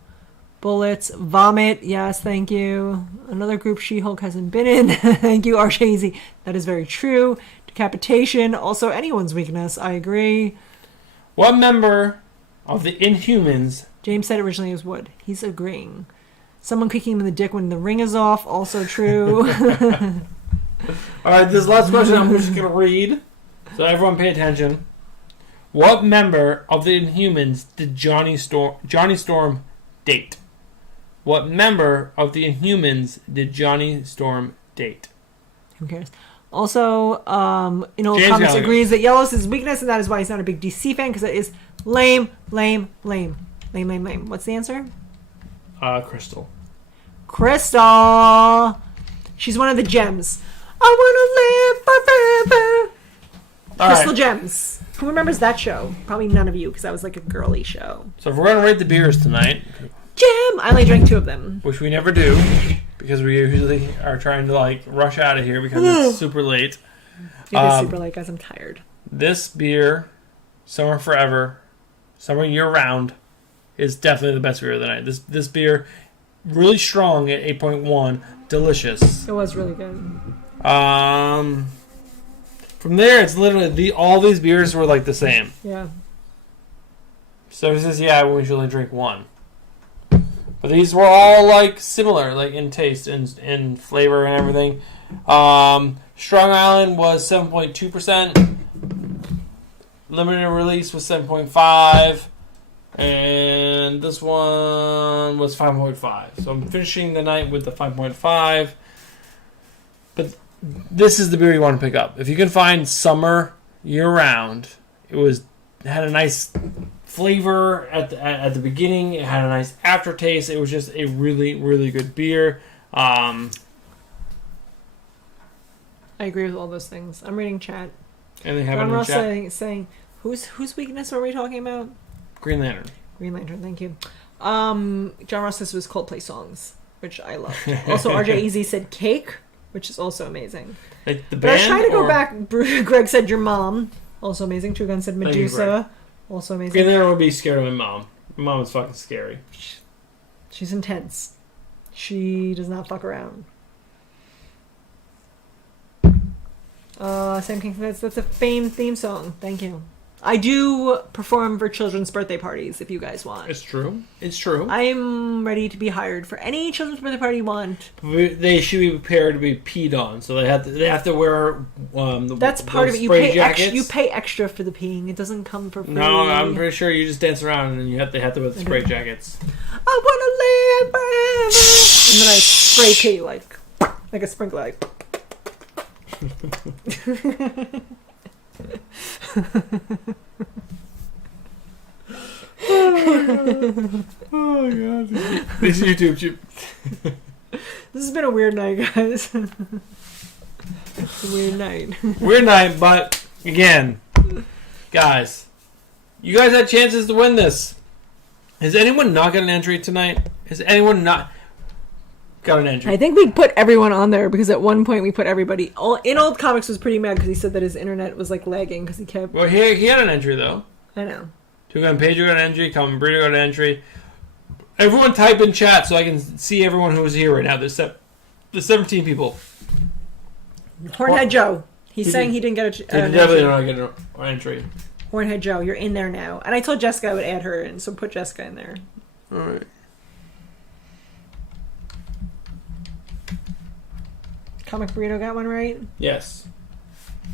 Bullets. Vomit. Yes, thank you. Another group She-Hulk hasn't been in. Thank you, Arshazy. That is very true. Decapitation. Also anyone's weakness. I agree. What member of the Inhumans... James said originally it was wood. He's agreeing. Someone kicking him in the dick when the ring is off. Also true. Alright, this last question I'm just going to read. So everyone pay attention. What member of the Inhumans did Johnny Storm date? What member of the Inhumans did Johnny Storm date? Who cares? Also, in old James comics Gallagher. agrees that yellow's his weakness, and that is why he's not a big DC fan, because it is lame, lame, lame. Lame, lame, lame. What's the answer? Crystal. Crystal! She's one of the gems. I wanna live forever! Crystal Gems. Who remembers that show? Probably none of you, because that was like a girly show. So if we're going to rate the beers tonight... Gem! I only drank 2 of them. Which we never do, because we usually are trying to like rush out of here because it's super late. It is super late, guys. I'm tired. This beer, Summer Forever, Summer Year Round, is definitely the best beer of the night. This beer, really strong at 8.1, delicious. It was really good. From there, it's literally all these beers were like the same. Yeah. So it says, yeah, we should only drink one. But these were all like similar, like in taste and in flavor and everything. Strong Island was 7.2%. Limited release was 7.5. And this one was 5.5. So I'm finishing the night with the 5.5. But this is the beer you want to pick up. If you can find summer year round, it had a nice flavor at the beginning. It had a nice aftertaste. It was just a really, really good beer. I agree with all those things. I'm reading chat. And they have John it in Ross chat. saying, whose weakness are we talking about? Green Lantern. Green Lantern, thank you. John Ross says it was Coldplay songs, which I loved. Also, RJ Easy said Cake, which is also amazing. Like the band. But I was trying to go back. Greg said Your Mom, also amazing. Two Gun said Thank you, Medusa, Greg. also amazing. Green Lantern would be scared of my mom. My mom is fucking scary. She's intense. She does not fuck around. Sam King, that's a Fame theme song. Thank you. I do perform for children's birthday parties if you guys want. It's true. It's true. I'm ready to be hired for any children's birthday party you want. They should be prepared to be peed on, so they have to wear. That's part of it. You pay extra for the peeing. It doesn't come for free. No, I'm pretty sure you just dance around and then you have to wear the spray jackets. I wanna live forever. And then I spray pee like a sprinkler. Like. Oh god. This YouTube. This has been a weird night, guys. It's a weird night. Weird night, but again, guys, you guys had chances to win this. Has anyone not got an entry tonight? Has anyone not got an entry? I think we put everyone on there because at one point we put everybody. In Old Comics was pretty mad because he said that his internet was like lagging because he kept. Well, he had an entry though. I know. Two Gun Pedro got an entry. Common Breeder got an entry. Everyone type in chat so I can see everyone who is here right now. There's 17 people. Hornhead Joe. He's saying he didn't get He definitely not get an entry. Hornhead Joe, you're in there now. And I told Jessica I would add her in, so put Jessica in there. Alright. Comic Burrito got one right? Yes.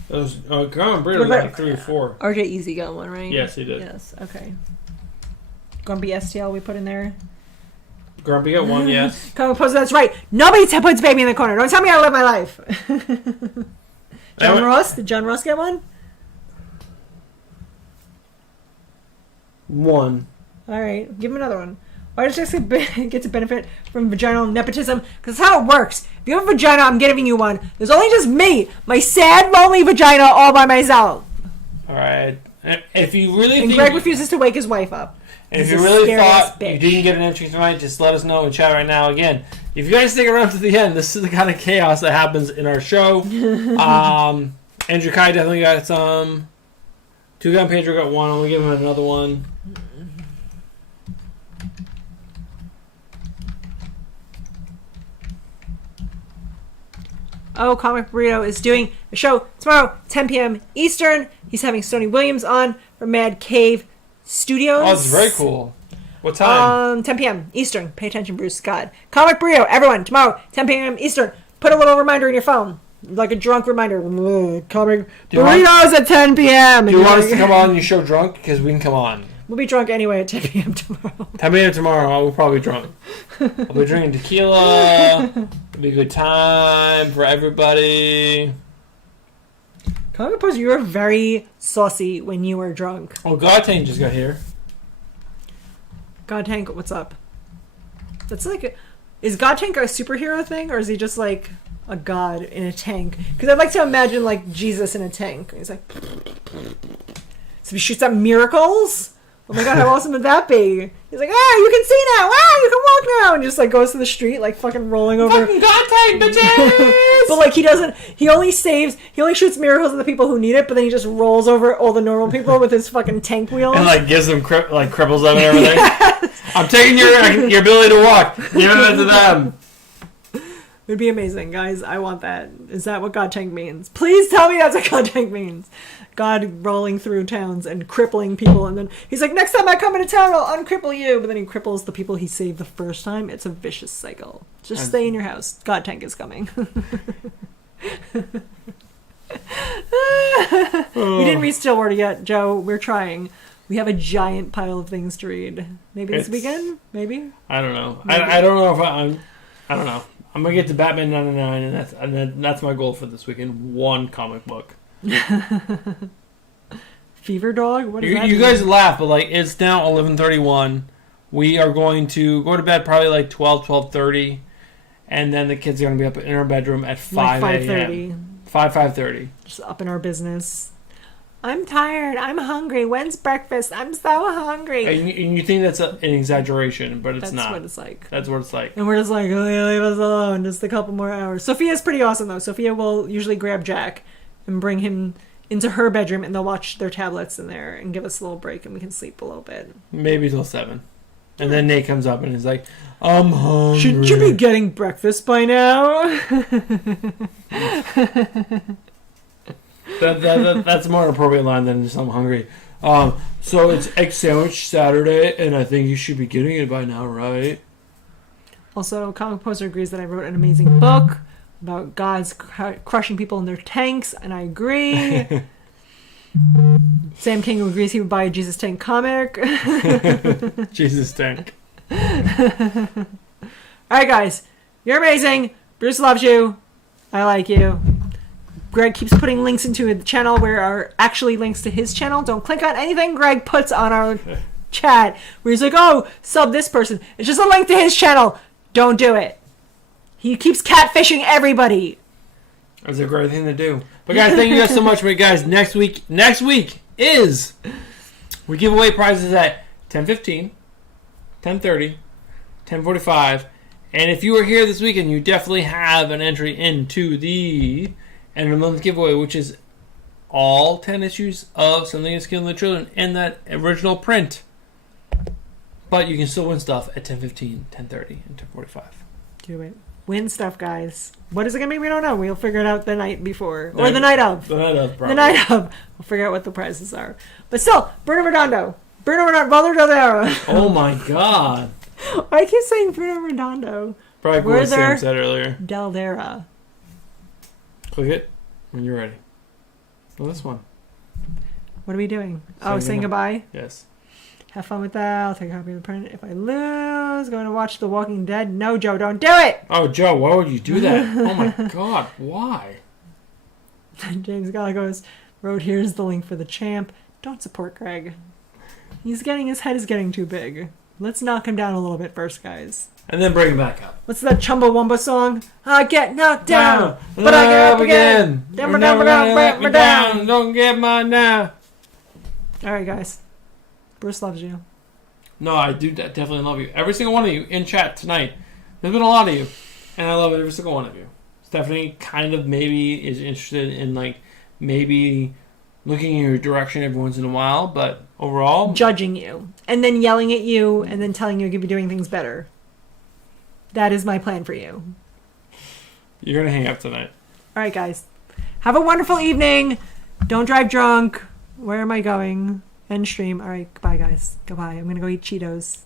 Those Common Breeder got like 3 or 4. RJ Easy got one right? Yes, he did. Yes, okay. Grumpy STL we put in there. Grumpy got 1, yes. Comic Post, that's right. Nobody puts baby in the corner. Don't tell me how to live my life. John Ross? Did John Ross get one? 1. All right, give him another one. Why does Jessica get to benefit from vaginal nepotism? Because that's how it works. If you have a vagina, I'm giving you one. There's only just me, my sad, lonely vagina, all by myself. All right. If you really And think, Greg refuses to wake his wife up. if He's you a really scary-ass thought you bitch. didn't get an entry tonight, just let us know in chat right now. Again, if you guys stick around to the end, this is the kind of chaos that happens in our show. Andrew Kai definitely got some. Two Gun Pedro got 1. I'm gonna give him another one. Oh, Comic Burrito is doing a show tomorrow, 10 p.m. Eastern. He's having Stoney Williams on from Mad Cave Studios. Oh, it's very cool. What time? 10 p.m. Eastern. Pay attention, Bruce Scott. Comic Brio, everyone, tomorrow, 10 p.m. Eastern. Put a little reminder in your phone. Like a drunk reminder. Comic Burritos at 10 p.m. Do you want us to come on your show drunk? Because we can come on. We'll be drunk anyway at 10 p.m. tomorrow. 10 p.m. tomorrow, we'll probably be drunk. I'll be drinking tequila. It'll be a good time for everybody. Comic Post, you were very saucy when you were drunk. Oh, God Tank just got here. God Tank, what's up? That's like... Is God Tank a superhero thing, or is he just like a god in a tank? Because I'd like to imagine like Jesus in a tank. He's like... So he shoots out miracles? Oh my god, how awesome would that be? He's like, you can see now! You can walk now! And just like goes to the street like fucking rolling over. Fucking God Tank, bitches! But like he only shoots miracles at the people who need it, but then he just rolls over all the normal people with his fucking tank wheels. And like gives them, cripples them and everything. Yes. I'm taking your ability to walk. Give it to them. It'd be amazing, guys. I want that. Is that what God Tank means? Please tell me that's what God Tank means. God rolling through towns and crippling people, and then he's like, next time I come into town, I'll uncripple you. But then he cripples the people he saved the first time. It's a vicious cycle. Just stay in your house. God Tank is coming. We didn't read Stillwater yet, Joe. We're trying. We have a giant pile of things to read. Maybe this weekend? Maybe? I don't know. I don't know if I don't know. I'm gonna get to Batman 99, and that's my goal for this weekend. One comic book. Fever Dog? What is that? You guys laugh, but like it's now 11:31. We are going to go to bed probably like 12:30, and then the kids are gonna be up in our bedroom at 5 a.m. 5:30. Just up in our business. I'm tired. I'm hungry. When's breakfast? I'm so hungry. And you think that's an exaggeration, but it's not. That's what it's like. That's what it's like. And we're just like, leave us alone. Just a couple more hours. Sophia's pretty awesome, though. Sophia will usually grab Jack and bring him into her bedroom, and they'll watch their tablets in there and give us a little break, and we can sleep a little bit. Maybe till 7. And then Nate comes up and is like, I'm hungry. Shouldn't you be getting breakfast by now? That's a more appropriate line than just I'm hungry. So it's Egg Sandwich Saturday, and I think you should be getting it by now, right? Also, Comic Poster agrees that I wrote an amazing book about gods crushing people in their tanks, and I agree. Sam King agrees he would buy a Jesus Tank comic. Jesus Tank. Alright, guys. You're amazing. Bruce loves you. I like you. Greg keeps putting links into the channel where are actually links to his channel. Don't click on anything Greg puts on our chat where he's like, oh, sub this person. It's just a link to his channel. Don't do it. He keeps catfishing everybody. That's a great thing to do. But guys, thank you guys so much. But guys, next week is we give away prizes at 10:15, 10:30, 10:45, and if you were here this weekend, you definitely have an entry into the end of the month giveaway, which is all 10 issues of Something Is Killing the Children in that original print. But you can still win stuff at 10:15, 10:30, and 10:45. Do it. Win stuff, guys. What is it going to be? We don't know. We'll figure it out the night before. Or the night of. The night of, probably. The night of. We'll figure out what the prizes are. But still, Bruno Redondo. Valor Daldera. Oh my god. I keep saying Bruno Redondo. Probably what Sam said earlier. Daldera. Click it when you're ready. Well, this one. What are we doing? Saying goodbye? Yes. Have fun with that. I'll take a copy of the print. If I lose, going to watch The Walking Dead. No, Joe, don't do it! Oh, Joe, why would you do that? Oh my god, why? James Gallegos wrote, here's the link for the champ. Don't support Greg. His head is getting too big. Let's knock him down a little bit first, guys. And then bring him back up. What's that Chumbawamba song? I get knocked down, but I get up again. Never let me down. Don't get mine now. Alright, guys. Bruce loves you. No, I do definitely love you. Every single one of you in chat tonight. There's been a lot of you. And I love every single one of you. Stephanie kind of maybe is interested in like maybe looking in your direction every once in a while, but overall judging you. And then yelling at you and then telling you you could be doing things better. That is my plan for you. You're gonna hang up tonight. Alright, guys. Have a wonderful evening. Don't drive drunk. Where am I going? End stream. All right, goodbye, guys. Goodbye. I'm gonna go eat Cheetos.